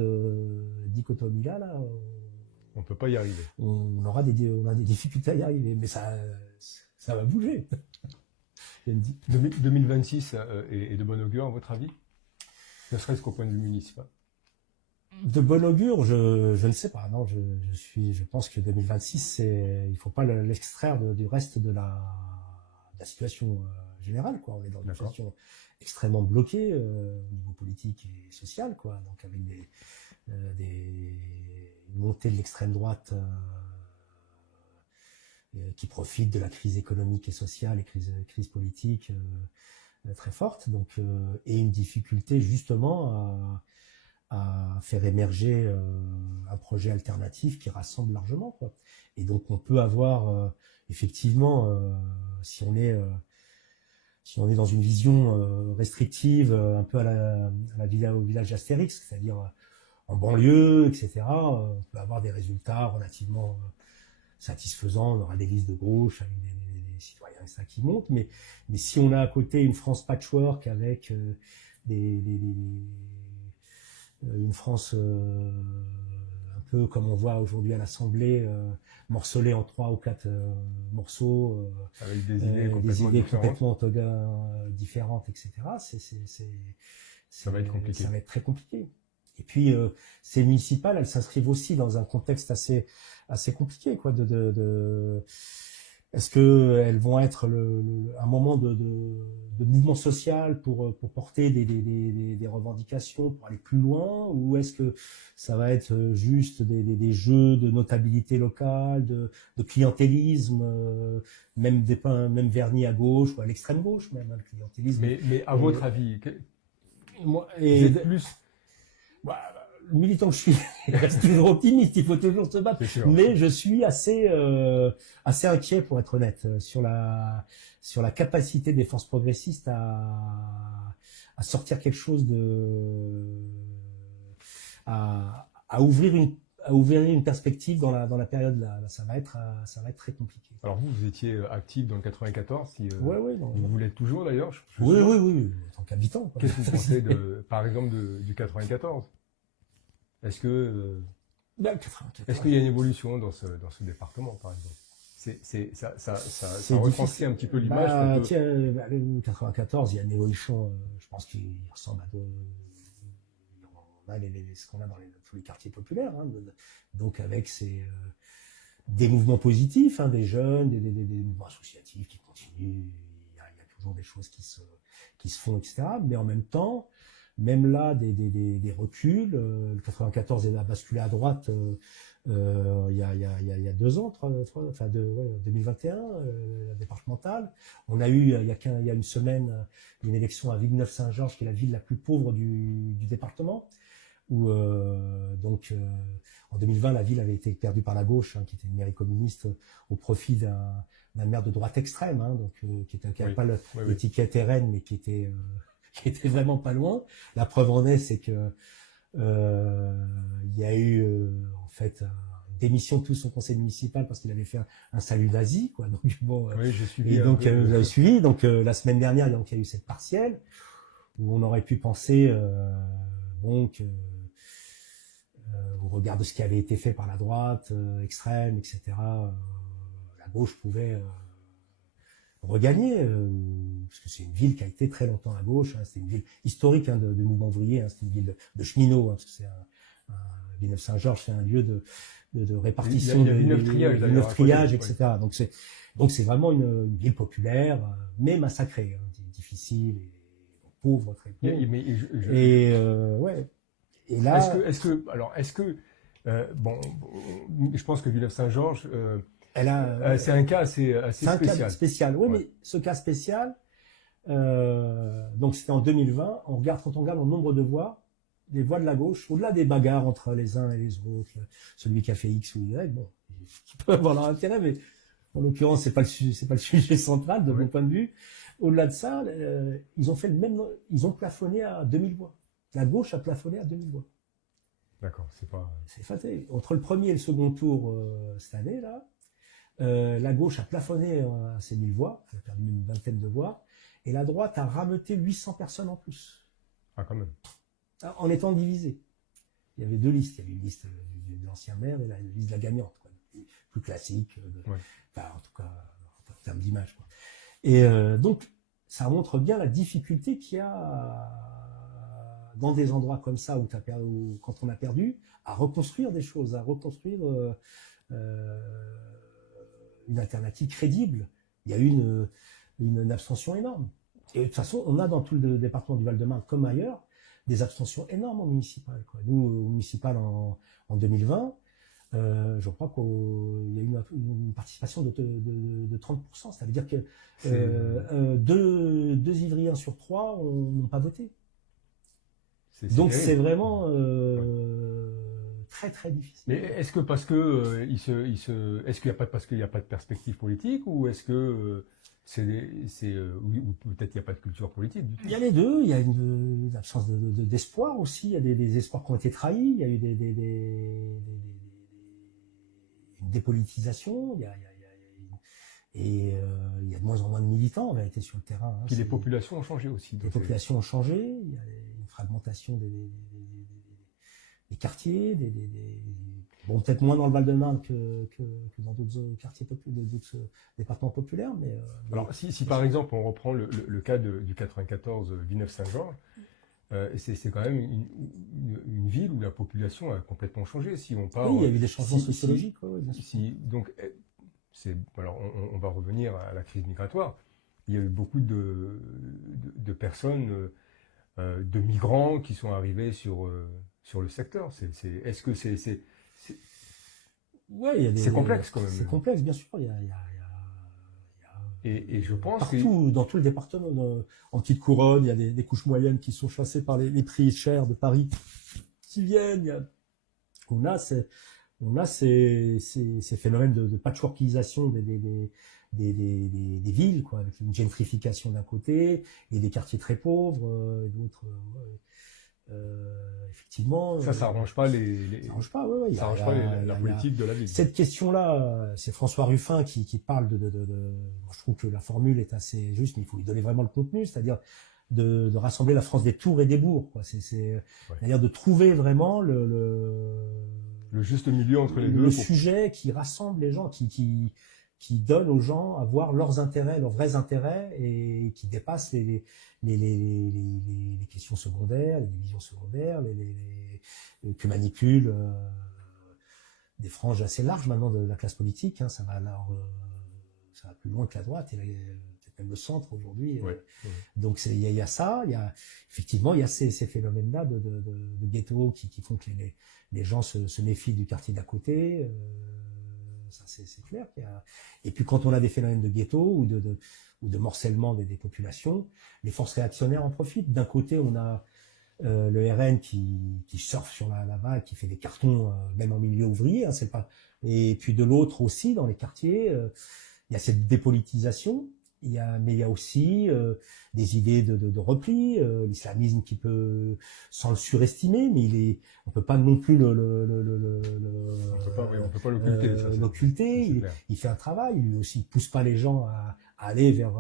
dichotomie-là, on ne peut pas y arriver. On a des difficultés à y arriver, mais ça va bouger. 2026 est de bon augure, à votre avis? Ne serait-ce qu'au point de vue municipal. De bon augure, je ne sais pas. Non, je pense que 2026, il faut pas l'extraire du reste de la situation générale, quoi. On est dans une situation extrêmement bloquée au niveau politique et social, quoi. Donc avec une montée de l'extrême droite qui profite de la crise économique et sociale et crise politique très forte. Donc et une difficulté justement à faire émerger un projet alternatif qui rassemble largement, quoi. Et donc on peut avoir effectivement, si on est dans une vision restrictive, un peu au village Astérix, c'est-à-dire en banlieue, etc., on peut avoir des résultats relativement satisfaisants. On aura des listes de gauche avec des citoyens et ça qui montent, mais si on a à côté une France patchwork avec une France un peu comme on voit aujourd'hui à l'Assemblée, morcelée en 3 ou 4 morceaux, avec des idées complètement différentes, etc. Ça va être compliqué. Ça va être très compliqué. Et puis ces municipales, elles s'inscrivent aussi dans un contexte assez compliqué, quoi. Est-ce que elles vont être un moment de mouvement social pour porter des revendications, pour aller plus loin, ou est-ce que ça va être juste des jeux de notabilité locale, de clientélisme, même vernis à gauche ou à l'extrême gauche, même le clientélisme. Mais à votre avis, vous êtes plus le militant que je suis, il reste toujours optimiste, il faut toujours se battre. Mais je suis assez inquiet, pour être honnête, sur la capacité des forces progressistes à sortir quelque chose à ouvrir à ouvrir une perspective dans la période là. Là, ça va être très compliqué. Alors vous étiez actif dans le 94, si Ouais, non, vous l'êtes toujours d'ailleurs. oui, en tant qu'habitant. Quoi. Qu'est-ce que vous pensez par exemple, du 94? Est-ce que Ben, 94. est-ce qu'il y a une évolution dans ce département, par exemple? Ça retranscrit un petit peu l'image qu'on peut... Tiens, le 94, il y a une évolution, je pense qu'il ressemble à on a ce qu'on a dans tous les quartiers populaires, hein, donc avec des mouvements positifs, hein, des jeunes, des mouvements associatifs qui continuent, il y a toujours des choses qui se font, etc. Mais en même temps, même là, des reculs. Le 94 a basculé à droite il y a 2 ans, 2021, la départementale. On a eu, il y a une semaine, une élection à Villeneuve-Saint-Georges, qui est la ville la plus pauvre du département, où en 2020, la ville avait été perdue par la gauche, hein, qui était une mairie communiste, au profit d'un maire de droite extrême, hein, donc qui n'avait pas l'étiquette RN, mais qui était vraiment pas loin. La preuve en est, c'est que il y a eu en fait une démission de tout son conseil municipal parce qu'il avait fait un salut nazi, quoi. Donc bon, oui, j'ai suivi. Et donc vous avez suivi. Donc la semaine dernière, donc il y a eu cette partielle où on aurait pu penser que au regard de ce qui avait été fait par la droite extrême, etc., la gauche pouvait regagner, parce que c'est une ville qui a été très longtemps à gauche, hein, c'est une ville historique, hein, de mouvement ouvrier, hein, c'est une ville de cheminots, hein, parce que c'est Villeneuve-Saint-Georges, c'est un lieu de répartition, il y a Villeneuve triage, etc. Donc c'est vraiment une ville populaire, mais massacrée, hein, difficile, et pauvre, très pauvre. Et là, est-ce que bon, je pense que Villeneuve-Saint-Georges, c'est un cas assez spécial. Cas spécial, oui, mais ce cas spécial, donc c'était en 2020. Quand on regarde le nombre de voix, les voix de la gauche, au-delà des bagarres entre les uns et les autres, celui qui a fait X ou Y, bon, qui peut avoir leur intérêt, mais en l'occurrence, c'est pas le sujet central de mon point de vue. Au-delà de ça, ils ont plafonné à 2000 voix. La gauche a plafonné à 2000 voix. D'accord, c'est faté. Entre le premier et le second tour cette année là. La gauche a plafonné à ses 1000 voix, elle a perdu une vingtaine de voix, et la droite a rameuté 800 personnes en plus. Ah, quand même. En étant divisée. Il y avait 2 listes, il y avait une liste de l'ancien maire et la liste de la gagnante, quoi. Plus classique, en tout cas en termes d'image, quoi. Et donc, ça montre bien la difficulté qu'il y a dans des endroits comme ça quand on a perdu, à reconstruire des choses, à reconstruire une alternative crédible. Il y a eu une abstention énorme. Et de toute façon, on a dans tout le département du Val-de-Marne, comme ailleurs, des abstentions énormes en municipal, quoi. Nous, au municipal en 2020, je crois qu'il y a eu une participation de 30%. Ça veut dire que 2 Ivriens sur 3 n'ont pas voté. Donc c'est vraiment très très difficile. Mais est-ce que parce que est-ce qu'il y a pas parce qu'il n'y a pas de perspective politique, ou est-ce que ou peut-être il n'y a pas de culture politique du tout? Il y a les deux. Il y a une absence d'espoir aussi. Il y a des espoirs qui ont été trahis. Il y a eu une dépolitisation. Il y a de moins en moins de militants en vérité sur le terrain. Hein. Puis les populations ont changé aussi. Les populations ont changé. Il y a une fragmentation des quartiers, bon, peut-être moins dans le Val-de-Marne que dans d'autres quartiers d'autres départements populaires, mais alors si par exemple on reprend le cas du 94 Villeneuve-Saint-Georges, c'est quand même une ville où la population a complètement changé. Si on parle, oui, il y a eu des changements sociologiques. Alors on va revenir à la crise migratoire. Il y a eu beaucoup de personnes, de migrants qui sont arrivés sur le secteur. Est-ce que c'est ouais, c'est complexe quand même. C'est complexe, bien sûr. Et je pense partout, dans tout le département, en petite couronne, il y a des couches moyennes qui sont chassées par les prix chers de Paris qui viennent. On a ces phénomènes de patchworkisation des villes, quoi, avec une gentrification d'un côté et des quartiers très pauvres, et d'autres. effectivement, Ça arrange pas ça arrange pas. Ouais, ouais, ça arrange pas la politique de la ville. Cette question-là, c'est François Ruffin qui parle je trouve que la formule est assez juste, mais il faut lui donner vraiment le contenu, c'est-à-dire de rassembler la France des tours et des bourgs, quoi. C'est-à-dire de trouver vraiment Le juste milieu entre les deux. le sujet qui rassemble les gens, qui donne aux gens à voir leurs intérêts, leurs vrais intérêts, et qui dépasse les questions secondaires, les divisions secondaires, que manipulent des franges assez larges maintenant de la classe politique. Hein. Ça va plus loin que la droite et peut-être même le centre aujourd'hui. Ouais. Donc il y a ça, effectivement il y a ces phénomènes-là de ghetto qui font que les gens se méfient du quartier d'à côté. Ça c'est clair. Et puis quand on a des phénomènes de ghetto ou de morcellement des populations, les forces réactionnaires en profitent. D'un côté, on a le RN qui surfe sur la vague, qui fait des cartons même en milieu ouvrier. Hein, c'est pas. Et puis de l'autre aussi, dans les quartiers, il y a cette dépolitisation. Mais il y a aussi des idées de repli, l'islamisme qui peut, sans le surestimer, mais on peut pas non plus On peut pas l'occulter. l'occulter. Il fait un travail, lui aussi, il pousse pas les gens à aller vers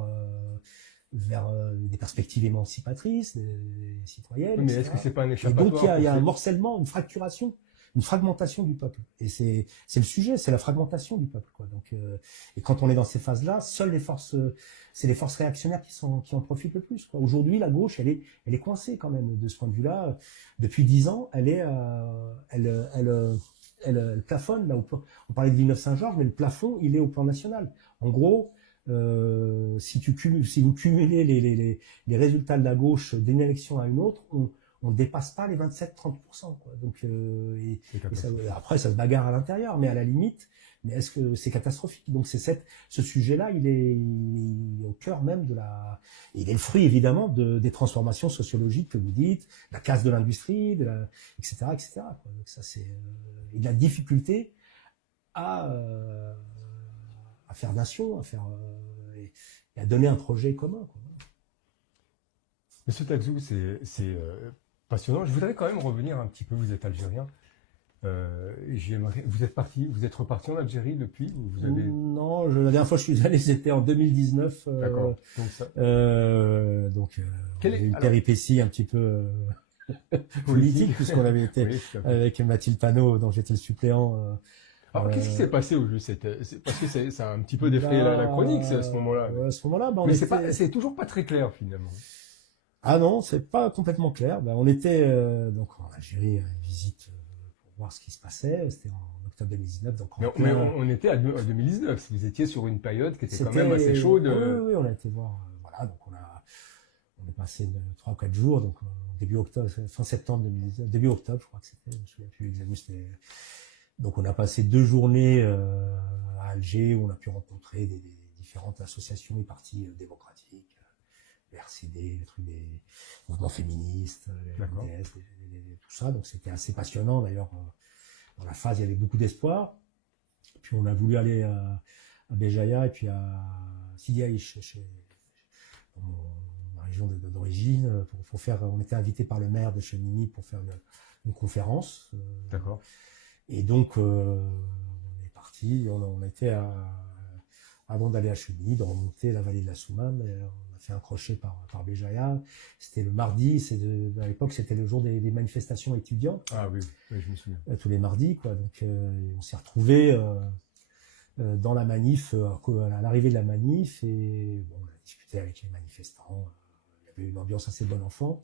des perspectives émancipatrices, des citoyennes. Oui, mais est-ce que c'est pas un échappatoire? Et donc il y a un morcellement, une fracturation, une fragmentation du peuple. Et c'est le sujet, c'est la fragmentation du peuple, quoi. Donc et quand on est dans ces phases-là, seules c'est les forces réactionnaires qui en profitent le plus, quoi. Aujourd'hui, la gauche, elle est coincée quand même de ce point de vue-là. Depuis 10 ans, elle plafonne là. On parlait de Villeneuve-Saint-Georges, mais le plafond, il est au plan national. En gros, si vous cumulez les résultats de la gauche d'une élection à une autre, on ne dépasse pas les 27-30%, quoi. Donc, après, ça se bagarre à l'intérieur, mais à la limite, mais est-ce que c'est catastrophique? Donc, ce sujet-là, il est au cœur même il est le fruit, évidemment, des transformations sociologiques que vous dites, la casse de l'industrie, etc., etc., quoi. Donc, ça, il y a de la difficulté à faire nation, et à donner un projet commun, quoi. Monsieur Tagzou, c'est passionnant. Je voudrais quand même revenir un petit peu. Vous êtes algérien. Vous êtes reparti en Algérie depuis, ou vous avez... Non, la dernière fois que je suis allé, c'était en 2019. D'accord. Donc il y a eu une péripétie un petit peu politique, puisqu'on avait été avec Mathilde Panot, dont j'étais le suppléant. Alors, qu'est-ce qui s'est passé au jeu? Parce que ça a un petit peu défrayé la chronique, à ce moment-là. À ce moment-là, mais c'est toujours pas très clair, finalement. Ah non, c'est pas complètement clair. On était donc en Algérie, à une visite pour voir ce qui se passait. C'était en octobre 2019. Donc mais on était à 2019. Vous étiez sur une période qui était quand même assez chaude. Oui, on a été voir. Voilà, donc on est passé 3 ou 4 jours, donc début octobre, fin septembre 2019, début octobre, je crois que c'était. Je me souviens plus exactement. Donc on a passé 2 journées à Alger où on a pu rencontrer des différentes associations et partis démocratiques, les RCD, les trucs des mouvements féministes, les MDS, tout ça. Donc c'était assez passionnant. D'ailleurs, dans la phase, il y avait beaucoup d'espoir. Puis on a voulu aller à Béjaïa et puis à Sidi Aïch, dans ma région d'origine, pour faire. On était invité par le maire de Chemini pour faire une conférence. D'accord. Et donc, on est parti, on a été avant d'aller à Chemini, de remonter la vallée de la Soumane, on a fait un crochet par Béjaïa. C'était le mardi, à l'époque, c'était le jour des manifestations étudiantes. Ah oui, je me souviens. Tous les mardis, quoi. Donc, on s'est retrouvés dans la manif, à l'arrivée de la manif, et bon, on a discuté avec les manifestants. Il y avait une ambiance assez bon enfant.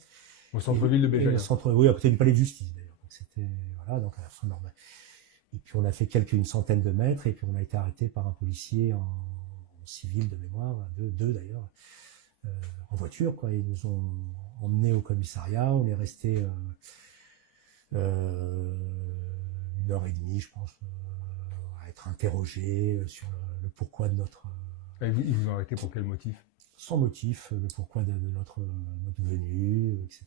Au centre-ville de Béjaïa. Oui, à côté du palais de justice, d'ailleurs. Donc, c'était, voilà, donc à la fin de leur... Et puis on a fait une centaine de mètres, et puis on a été arrêté par un policier en civil de mémoire, deux d'ailleurs, en voiture, quoi. Ils nous ont emmenés au commissariat. On est resté 1h30, je pense, à être interrogé sur le pourquoi de notre... Ils vous ont arrêté pour quel motif? Sans motif, le pourquoi de notre venue, etc.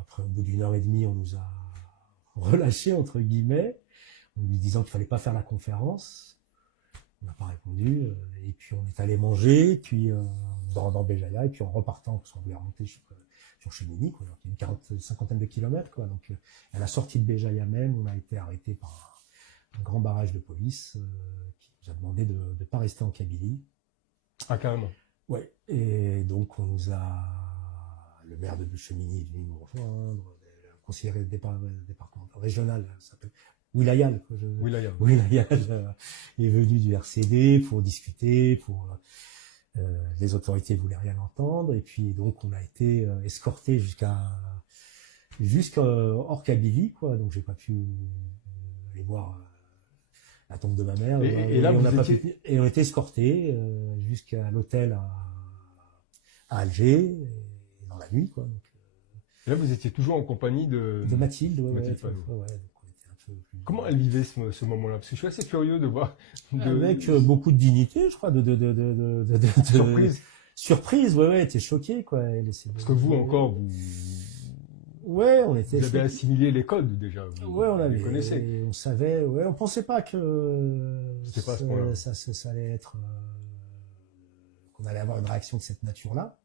Après, au bout d'1h30, on nous a relâché, entre guillemets, en lui disant qu'il fallait pas faire la conférence. On n'a pas répondu, et puis on est allé manger, puis dans Béjaïa, et puis en repartant, parce qu'on voulait remonter Chemini, quoi. Donc, il y a une cinquantaine de kilomètres, quoi. Donc, à la sortie de Béjaïa même, on a été arrêté par un grand barrage de police qui nous a demandé de ne pas rester en Kabylie. Ah, carrément. Ouais. Et donc, le maire de Chemini est venu nous rejoindre, le conseiller départemental régional, ça s'appelle Wilayal, quoi. Wilayal est venu du RCD pour discuter, les autorités voulaient rien entendre, et puis donc on a été escorté jusqu'à hors Kabylie, quoi. Donc j'ai pas pu aller voir la tombe de ma mère. Et là, et on a été escorté jusqu'à l'hôtel à Alger, et dans la nuit, quoi. Donc, là, vous étiez toujours en compagnie de Mathilde, Mathilde Panot. Comment elle vivait ce moment-là? Parce que je suis assez curieux de voir. Avec beaucoup de dignité, je crois, Surprise. Surprise, ouais, t'es choqué, quoi. Parce que vous encore, ouais, on était. Vous avez assimilé les codes déjà. Ouais, on les connaissait. On savait, ouais, on pensait pas que c'était pas à ce point-là. Ça allait être, qu'on allait avoir une réaction de cette nature-là.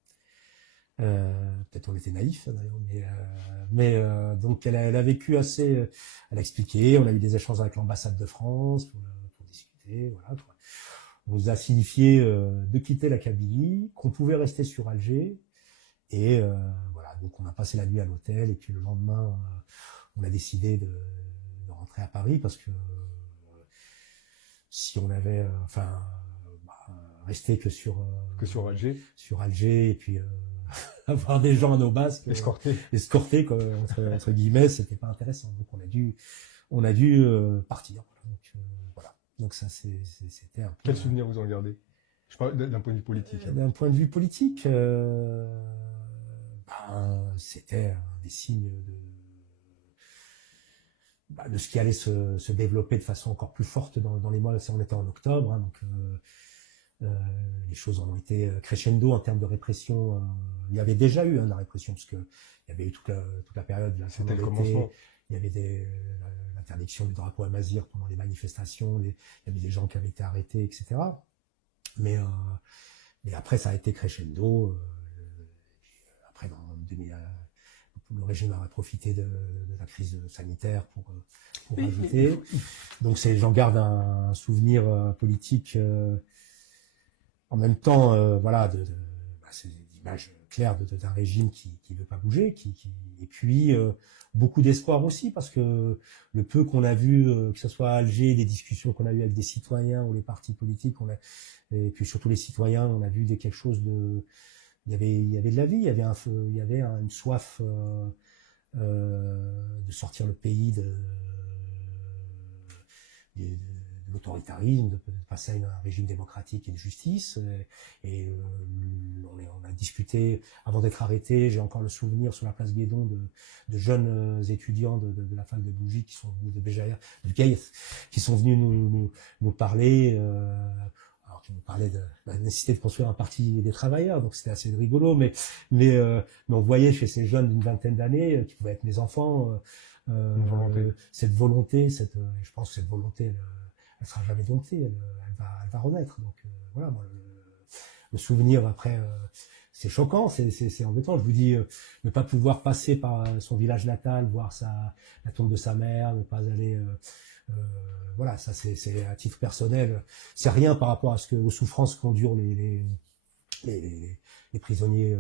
Peut-être on était naïf d'ailleurs, mais donc elle a vécu assez, elle a expliqué, on a eu des échanges avec l'ambassade de France pour discuter, voilà, quoi. On nous a signifié de quitter la Kabylie, qu'on pouvait rester sur Alger, et voilà, donc on a passé la nuit à l'hôtel, et puis le lendemain on a décidé de rentrer à Paris, parce que si on avait resté que sur Alger, et puis avoir des gens à nos basques escortés quoi, entre guillemets, c'était pas intéressant, donc on a dû partir, donc voilà, donc ça c'était un peu. Quel souvenir vous en gardez? Je parle d'un point de vue politique. D'un point de vue politique, c'était des signes de ce qui allait se développer de façon encore plus forte dans les mois. On était en octobre, hein, donc les choses ont été crescendo en termes de répression. Il y avait déjà eu de la répression, parce que il y avait eu toute la période. Là, c'était le commencement. Il y avait l'interdiction du drapeau à Mazir pendant les manifestations. Il y avait des gens qui avaient été arrêtés, etc. Mais après, ça a été crescendo. Après, le régime a profité de la crise sanitaire pour ajouter. Donc, j'en garde un souvenir politique. En même temps, voilà, c'est l'image claire d'un régime qui veut pas bouger, et puis beaucoup d'espoir aussi, parce que le peu qu'on a vu, que ce soit à Alger, des discussions qu'on a eues avec des citoyens ou les partis politiques, et puis surtout les citoyens, on a vu quelque chose il y avait de la vie, il y avait une soif de sortir le pays de l'autoritarisme, de passer à un régime démocratique et de justice. Et on a discuté, avant d'être arrêté, j'ai encore le souvenir sur la place Guédon de jeunes étudiants de la fac de Bougie qui sont venus de Béjaïa, qui sont venus nous parler. Alors qui nous parlaient de la nécessité de construire un parti des travailleurs, donc c'était assez rigolo, mais on voyait chez ces jeunes d'une vingtaine d'années, qui pouvaient être mes enfants, cette volonté, je pense que cette volonté, elle sera jamais domptée, elle va renaître. Donc voilà, moi, le souvenir après, c'est choquant, c'est embêtant. Je vous dis, ne pas pouvoir passer par son village natal, voir la tombe de sa mère, ne pas aller. Voilà, ça c'est à titre personnel, c'est rien par rapport aux souffrances qu'endurent les prisonniers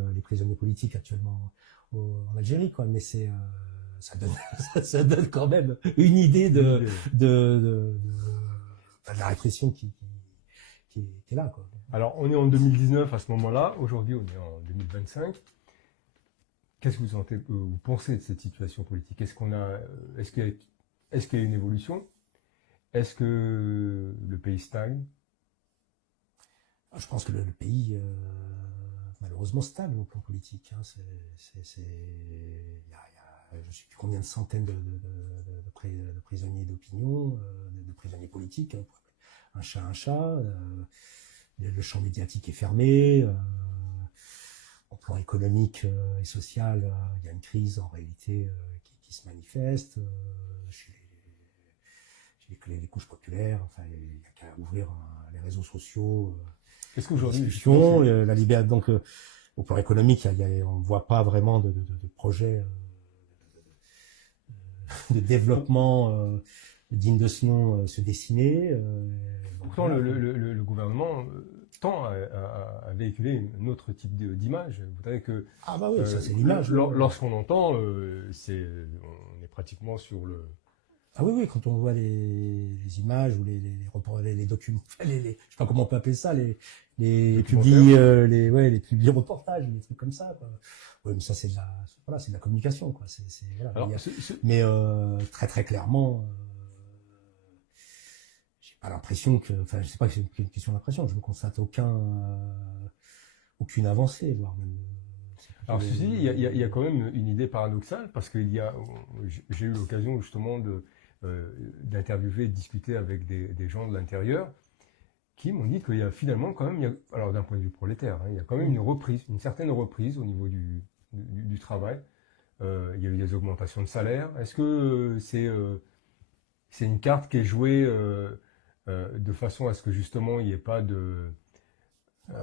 politiques actuellement en Algérie, quoi. Mais ça donne quand même une idée de la répression qui est là, quoi. Alors, on est en 2019 à ce moment-là. Aujourd'hui, on est en 2025. Qu'est-ce que vous pensez de cette situation politique? Est-ce qu'il y a une évolution? Est-ce que le pays stagne? Je pense que le pays, malheureusement, stagne au plan politique. Hein. Il y a je ne sais plus combien de centaines de prisonniers d'opinion, de prisonniers politiques. Hein. Un chat. Le champ médiatique est fermé. Au plan économique et social, il y a une crise en réalité qui se manifeste chez les couches populaires. Enfin, il n'y a qu'à ouvrir les réseaux sociaux. Est-ce qu'aujourd'hui, la liberté, donc au plan économique, on ne voit pas vraiment de projet de développement digne de ce nom se dessiner. Pourtant, Voilà. le gouvernement tend à véhiculer un autre type d'image. Vous savez que Ah bah oui, ça c'est l'image. lorsqu'on entend, on est pratiquement sur le... Ah oui, oui, quand on voit les images ou les documents, je sais pas comment on peut appeler ça, les publics reportages, des trucs comme ça, quoi. Oui, mais ça voilà, c'est de la communication, quoi. Voilà. Alors, Mais très très clairement, j'ai pas l'impression enfin, je sais pas que c'est une question d'impression, je ne constate aucune avancée, voire même. alors ceci dit, il y a quand même une idée paradoxale, parce que j'ai eu l'occasion justement d'interviewer, de discuter avec des gens de l'intérieur, qui m'ont dit qu'il y a finalement quand même, alors d'un point de vue prolétaire, hein, il y a quand même une certaine reprise au niveau du travail. Il y a eu des augmentations de salaire. Est-ce que c'est une carte qui est jouée de façon à ce que justement il n'y ait pas de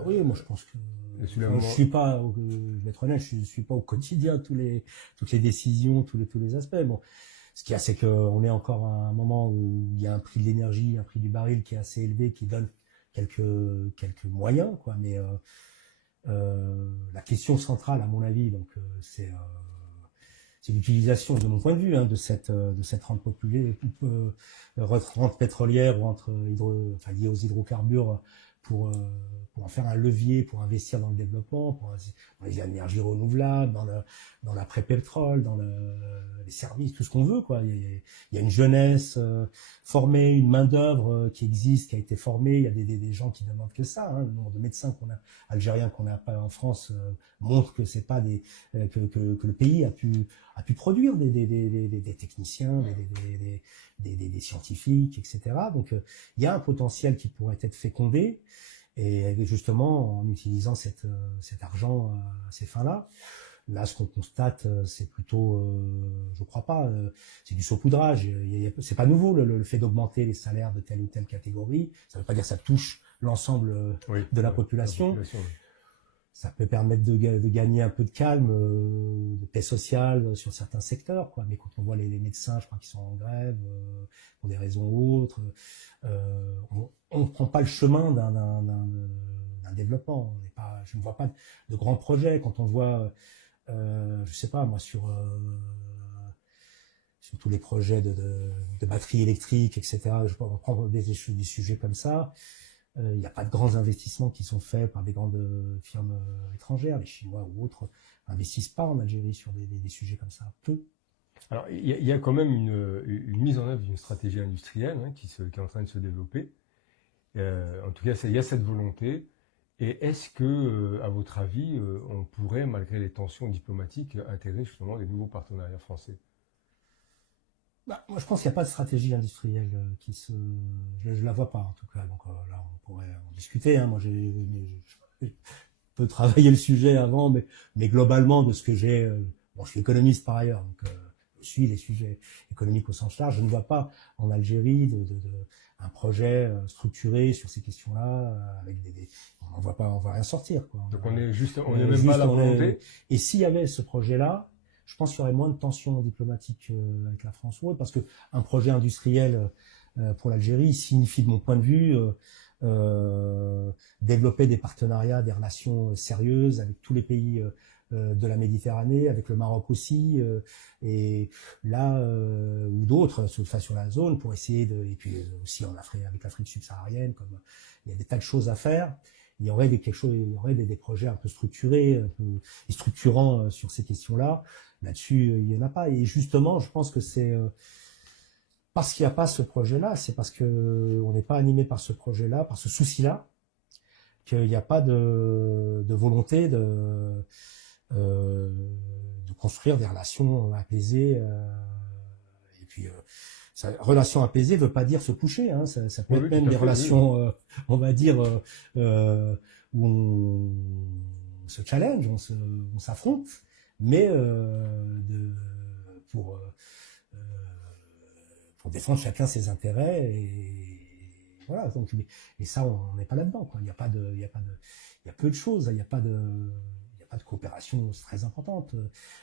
Oui, moi je pense que soulèvement? je suis pas, je vais être honnête, je suis pas au quotidien toutes les décisions, tous les aspects. Bon, ce qu'il y a, c'est qu'on est encore à un moment où il y a un prix de l'énergie, un prix du baril qui est assez élevé, qui donne quelques moyens, quoi. Mais la question centrale, à mon avis, donc c'est l'utilisation, de mon point de vue, hein, de cette rente populaire, rente pétrolière ou enfin liée aux hydrocarbures pour en faire un levier pour investir dans le développement, dans les énergies renouvelables, dans l'après-pétrole, dans les services, tout ce qu'on veut, quoi. Il y a une jeunesse formée, une main-d'œuvre qui existe, qui a été formée. Il y a des gens qui ne demandent que ça, hein. Le nombre de médecins algériens qu'on a pas en France montre que c'est pas que le pays a pu produire des techniciens, des scientifiques, etc. Donc il y a un potentiel qui pourrait être fécondé, et justement en utilisant cet argent à ces fins-là. Là, ce qu'on constate, c'est plutôt, je crois pas, c'est du saupoudrage. C'est pas nouveau le fait d'augmenter les salaires de telle ou telle catégorie. Ça veut pas dire que ça touche l'ensemble de la population. Oui. Ça peut permettre de gagner un peu de calme, de paix sociale sur certains secteurs, quoi. Mais quand on voit les médecins, je crois qu'ils sont en grève pour des raisons ou autres, on ne prend pas le chemin d'un développement. Je ne vois pas de grands projets. Quand on voit, je sais pas moi, sur tous les projets de batteries électriques, etc. Je peux prendre des sujets comme ça. Il n'y a pas de grands investissements qui sont faits par des grandes firmes étrangères. Les Chinois ou autres investissent pas en Algérie sur des sujets comme ça. Peu. Alors, il y a quand même une mise en œuvre d'une stratégie industrielle, hein, qui est en train de se développer. En tout cas, il y a cette volonté. Et est-ce que, à votre avis, on pourrait, malgré les tensions diplomatiques, intégrer justement des nouveaux partenariats français? Moi, je pense qu'il n'y a pas de stratégie industrielle je la vois pas, en tout cas. Donc là, on pourrait en discuter, hein. Moi, je peux travailler le sujet avant, mais globalement, de ce que j'ai, bon, je suis économiste par ailleurs, donc je suis les sujets économiques au sens large. Je ne vois pas en Algérie un projet structuré sur ces questions-là, avec on voit rien sortir, quoi. Donc on est même pas à la volonté. Et s'il y avait ce projet-là, je pense qu'il y aurait moins de tensions diplomatiques avec la France ou autre, parce que un projet industriel pour l'Algérie signifie, de mon point de vue, développer des partenariats, des relations sérieuses avec tous les pays de la Méditerranée, avec le Maroc aussi, et là ou d'autres sur la zone, pour essayer et puis aussi en Afrique, avec l'Afrique subsaharienne, comme il y a des tas de choses à faire. Il y aurait des projets un peu structurés, un peu structurants sur ces questions-là. Là-dessus, il y en a pas. Et justement, je pense que c'est parce qu'il n'y a pas ce projet-là, c'est parce que on n'est pas animé par ce projet-là, par ce souci-là, qu'il n'y a pas de volonté de construire des relations apaisées. Et puis, relation apaisée veut pas dire se coucher, hein. Ça peut être même des relations, on va dire, où on se challenge, on s'affronte, mais pour défendre chacun ses intérêts, et voilà. Donc, et ça, on n'est pas là-dedans, quoi. Il y a peu de choses, il y a pas de pas de coopération très importante.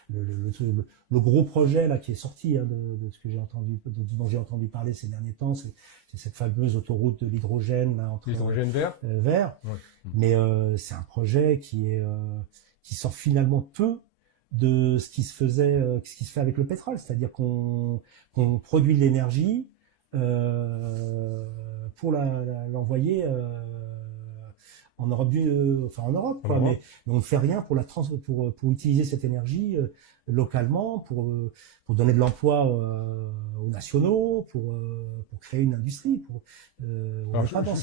Le gros projet là qui est sorti de ce que j'ai entendu, dont j'ai entendu parler ces derniers temps, c'est cette fameuse autoroute de l'hydrogène là entre L'hydrogène vert. vert. Ouais. Mais c'est un projet qui sort finalement peu de ce qui se faisait, ce qui se fait avec le pétrole, c'est-à-dire qu'on produit de l'énergie pour l'envoyer en Europe enfin en Europe, quoi. Mais on ne fait rien pour pour utiliser cette énergie localement, pour donner de l'emploi aux nationaux, pour créer une industrie. On n'est pas dans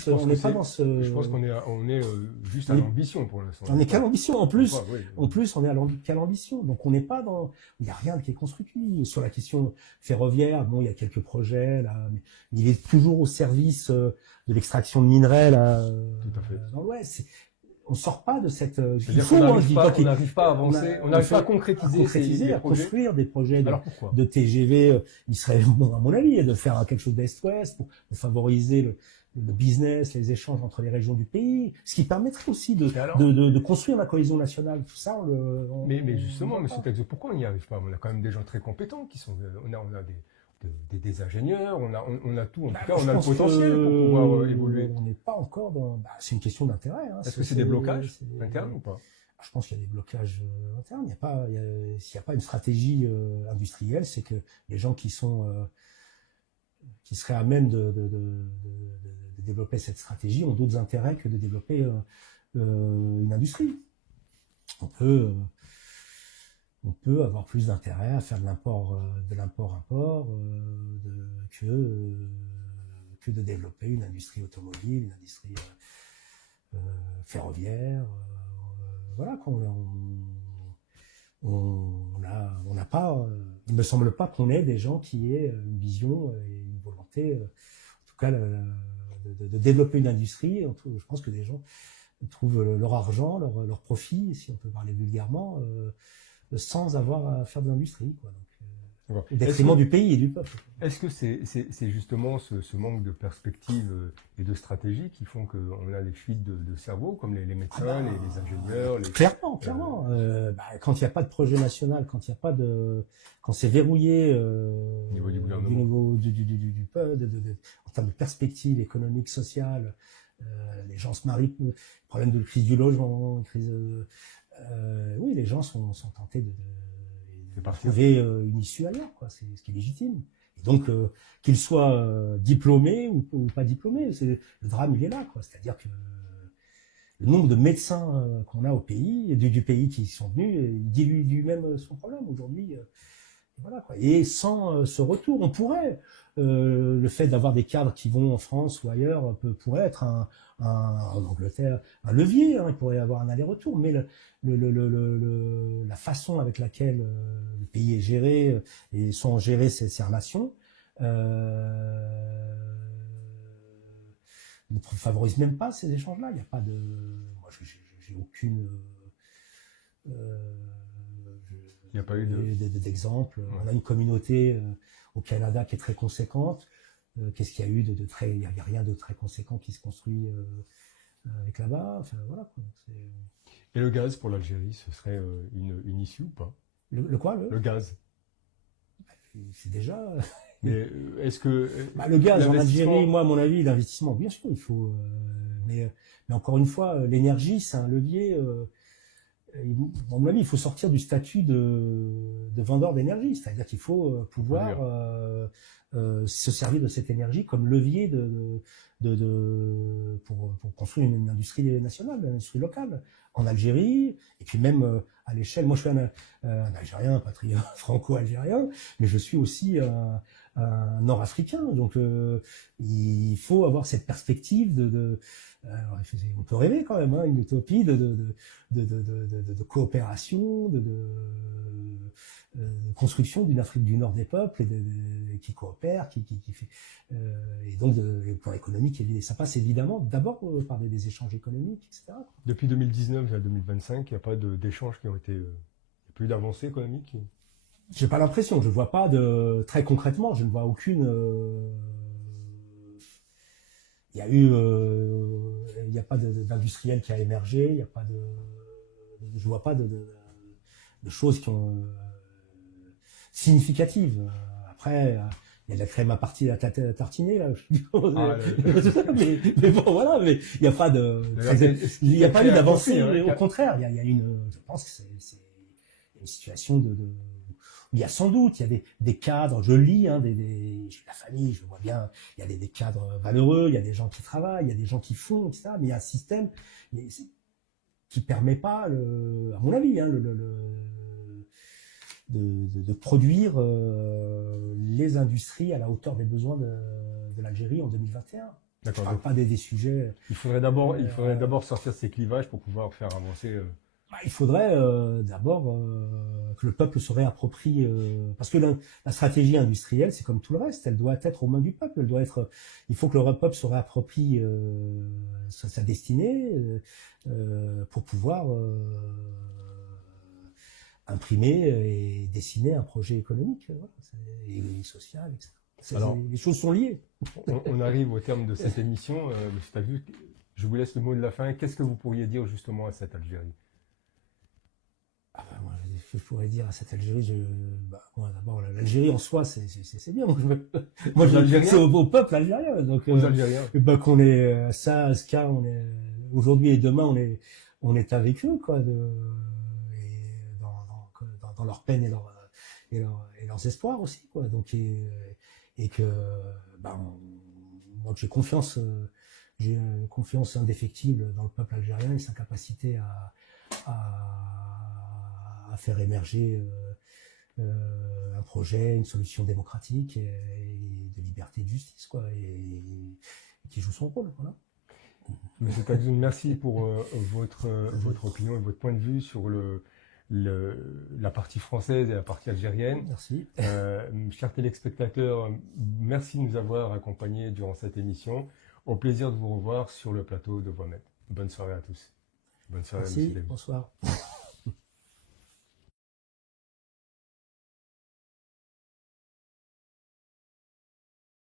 ce. Je pense qu'on est juste à l'ambition pour l'instant. On n'est qu'à l'ambition. En plus, oui. On est qu'à l'ambition. Donc on n'est pas dans. Il n'y a rien qui est construit. Sur la question ferroviaire, bon, il y a quelques projets là, mais il est toujours au service de l'extraction de minerais là. Tout à fait. Dans l'Ouest. On sort pas de cette. C'est-à-dire qu'on n'arrive pas à avancer, on n'arrive pas à concrétiser, à construire des projets de TGV. Il serait, bon, à mon avis, de faire quelque chose d'est-ouest pour favoriser le business, les échanges entre les régions du pays, ce qui permettrait aussi de construire la cohésion nationale. Tout ça, mais justement, Monsieur Taxot, pourquoi on n'y arrive pas? On a quand même des gens très compétents qui sont, on a des ingénieurs, on a tout, en tout cas, on a le potentiel pour pouvoir évoluer. On n'est pas encore dans. C'est une question d'intérêt. Est-ce que c'est des blocages internes ou pas? Je pense qu'il y a des blocages internes. S'il n'y a pas une stratégie industrielle, c'est que les gens qui seraient à même de développer cette stratégie ont d'autres intérêts que de développer une industrie. On peut avoir plus d'intérêt à faire de l'import-import que de développer une industrie automobile, une industrie ferroviaire. Voilà, on n'a pas. Il me semble pas qu'on ait des gens qui aient une vision et une volonté, en tout cas, de développer une industrie. Je pense que des gens trouvent leur argent, leur profit, si on peut parler vulgairement, sans avoir à faire de l'industrie, quoi. Donc, au détriment du pays et du peuple. Est-ce que c'est justement ce manque de perspective et de stratégie qui font qu'on a des fuites de cerveau, comme les médecins, les ingénieurs Clairement. Quand il n'y a pas de projet national, quand c'est verrouillé au niveau du gouvernement, du peuple, en termes de perspective économique, sociale, les gens se marient, problème de crise du logement, oui, les gens sont tentés de trouver une issue ailleurs, quoi. C'est ce qui est légitime. Et donc, qu'ils soient diplômés ou pas diplômés, le drame, il est là, quoi. C'est-à-dire que le nombre de médecins qu'on a au pays, du pays qui sont venus, il dilue lui-même son problème aujourd'hui. Voilà, quoi. Et sans ce retour, on pourrait, le fait d'avoir des cadres qui vont en France ou ailleurs pourrait être en Angleterre un levier, hein, il pourrait y avoir un aller-retour, mais la façon avec laquelle le pays est géré et sont gérées ces relations ne favorise même pas ces échanges-là. Il n'y a pas de. Moi, j'ai aucune. Il n'y a pas eu d'exemple. On a une communauté au Canada qui est très conséquente. Qu'est-ce qu'il y a eu de très... Il n'y a rien de très conséquent qui se construit avec là-bas. Enfin, voilà, quoi. Et le gaz pour l'Algérie, ce serait une issue ou pas? Le quoi Le gaz. C'est déjà... Mais est-ce que... le gaz en Algérie, moi, à mon avis, l'investissement, bien sûr, il faut... mais encore une fois, l'énergie, c'est un levier... à mon avis, il faut sortir du statut de vendeur d'énergie, c'est-à-dire qu'il faut pouvoir se servir de cette énergie comme levier pour construire une industrie nationale, une industrie locale en Algérie, et puis même à l'échelle. Moi, je suis un Algérien, un patriote franco-algérien, mais je suis aussi un Nord-Africain, donc il faut avoir cette perspective on peut rêver quand même, hein, une utopie de coopération, de construction d'une Afrique du Nord des peuples qui coopère, qui fait, et donc le plan économique, ça passe évidemment d'abord par des échanges économiques, etc. Depuis 2019 à 2025, il n'y a pas d'échanges qui ont été, il n'y a plus d'avancées économiques. J'ai pas l'impression, je vois pas très concrètement, je ne vois aucune. Il y a pas d'industriel qui a émergé, il n'y a pas de je vois pas de choses qui ont significatives. Après, il y a de la crème à partir à tartiner là. Mais bon voilà, mais il n'y a pas il y a pas eu d'avancée. Au contraire, il y a une, je pense que c'est une situation il y a sans doute, il y a des cadres, je lis, j'ai la famille, je vois bien, il y a des cadres valeureux, il y a des gens qui travaillent, il y a des gens qui font, etc. Mais il y a un système qui permet pas, à mon avis, de produire les industries à la hauteur des besoins de l'Algérie en 2021. Je ne parle pas des sujets. Il faudrait d'abord sortir ces clivages pour pouvoir faire avancer. Il faudrait d'abord que le peuple se réapproprie, parce que la stratégie industrielle, c'est comme tout le reste, elle doit être aux mains du peuple. Il faut que le peuple se réapproprie sa destinée pour pouvoir imprimer et dessiner un projet économique et social, etc. Alors, les choses sont liées. On arrive au terme de cette émission. Monsieur Tagzout, je vous laisse le mot de la fin. Qu'est-ce que vous pourriez dire justement à cette Algérie? Moi, je pourrais dire à cette Algérie, d'abord, l'Algérie en soi, c'est bien. Moi, c'est au peuple algérien. Donc, aux Algériens. Qu'on est ça, ce cas, aujourd'hui et demain, on est avec eux, quoi, dans leur peine et leurs espoirs aussi, quoi. Donc, et que, moi, j'ai confiance indéfectible dans le peuple algérien et sa capacité à faire émerger un projet, une solution démocratique et de liberté et de justice, quoi, et qui joue son rôle, voilà. Monsieur Tagzout, merci pour votre opinion et votre point de vue sur la partie française et la partie algérienne. Merci. Chers téléspectateurs, merci de nous avoir accompagnés durant cette émission. Au plaisir de vous revoir sur le plateau de Voix Med. Bonne soirée à tous. Bonne soirée, merci, Monsieur Tagzout. Bonsoir.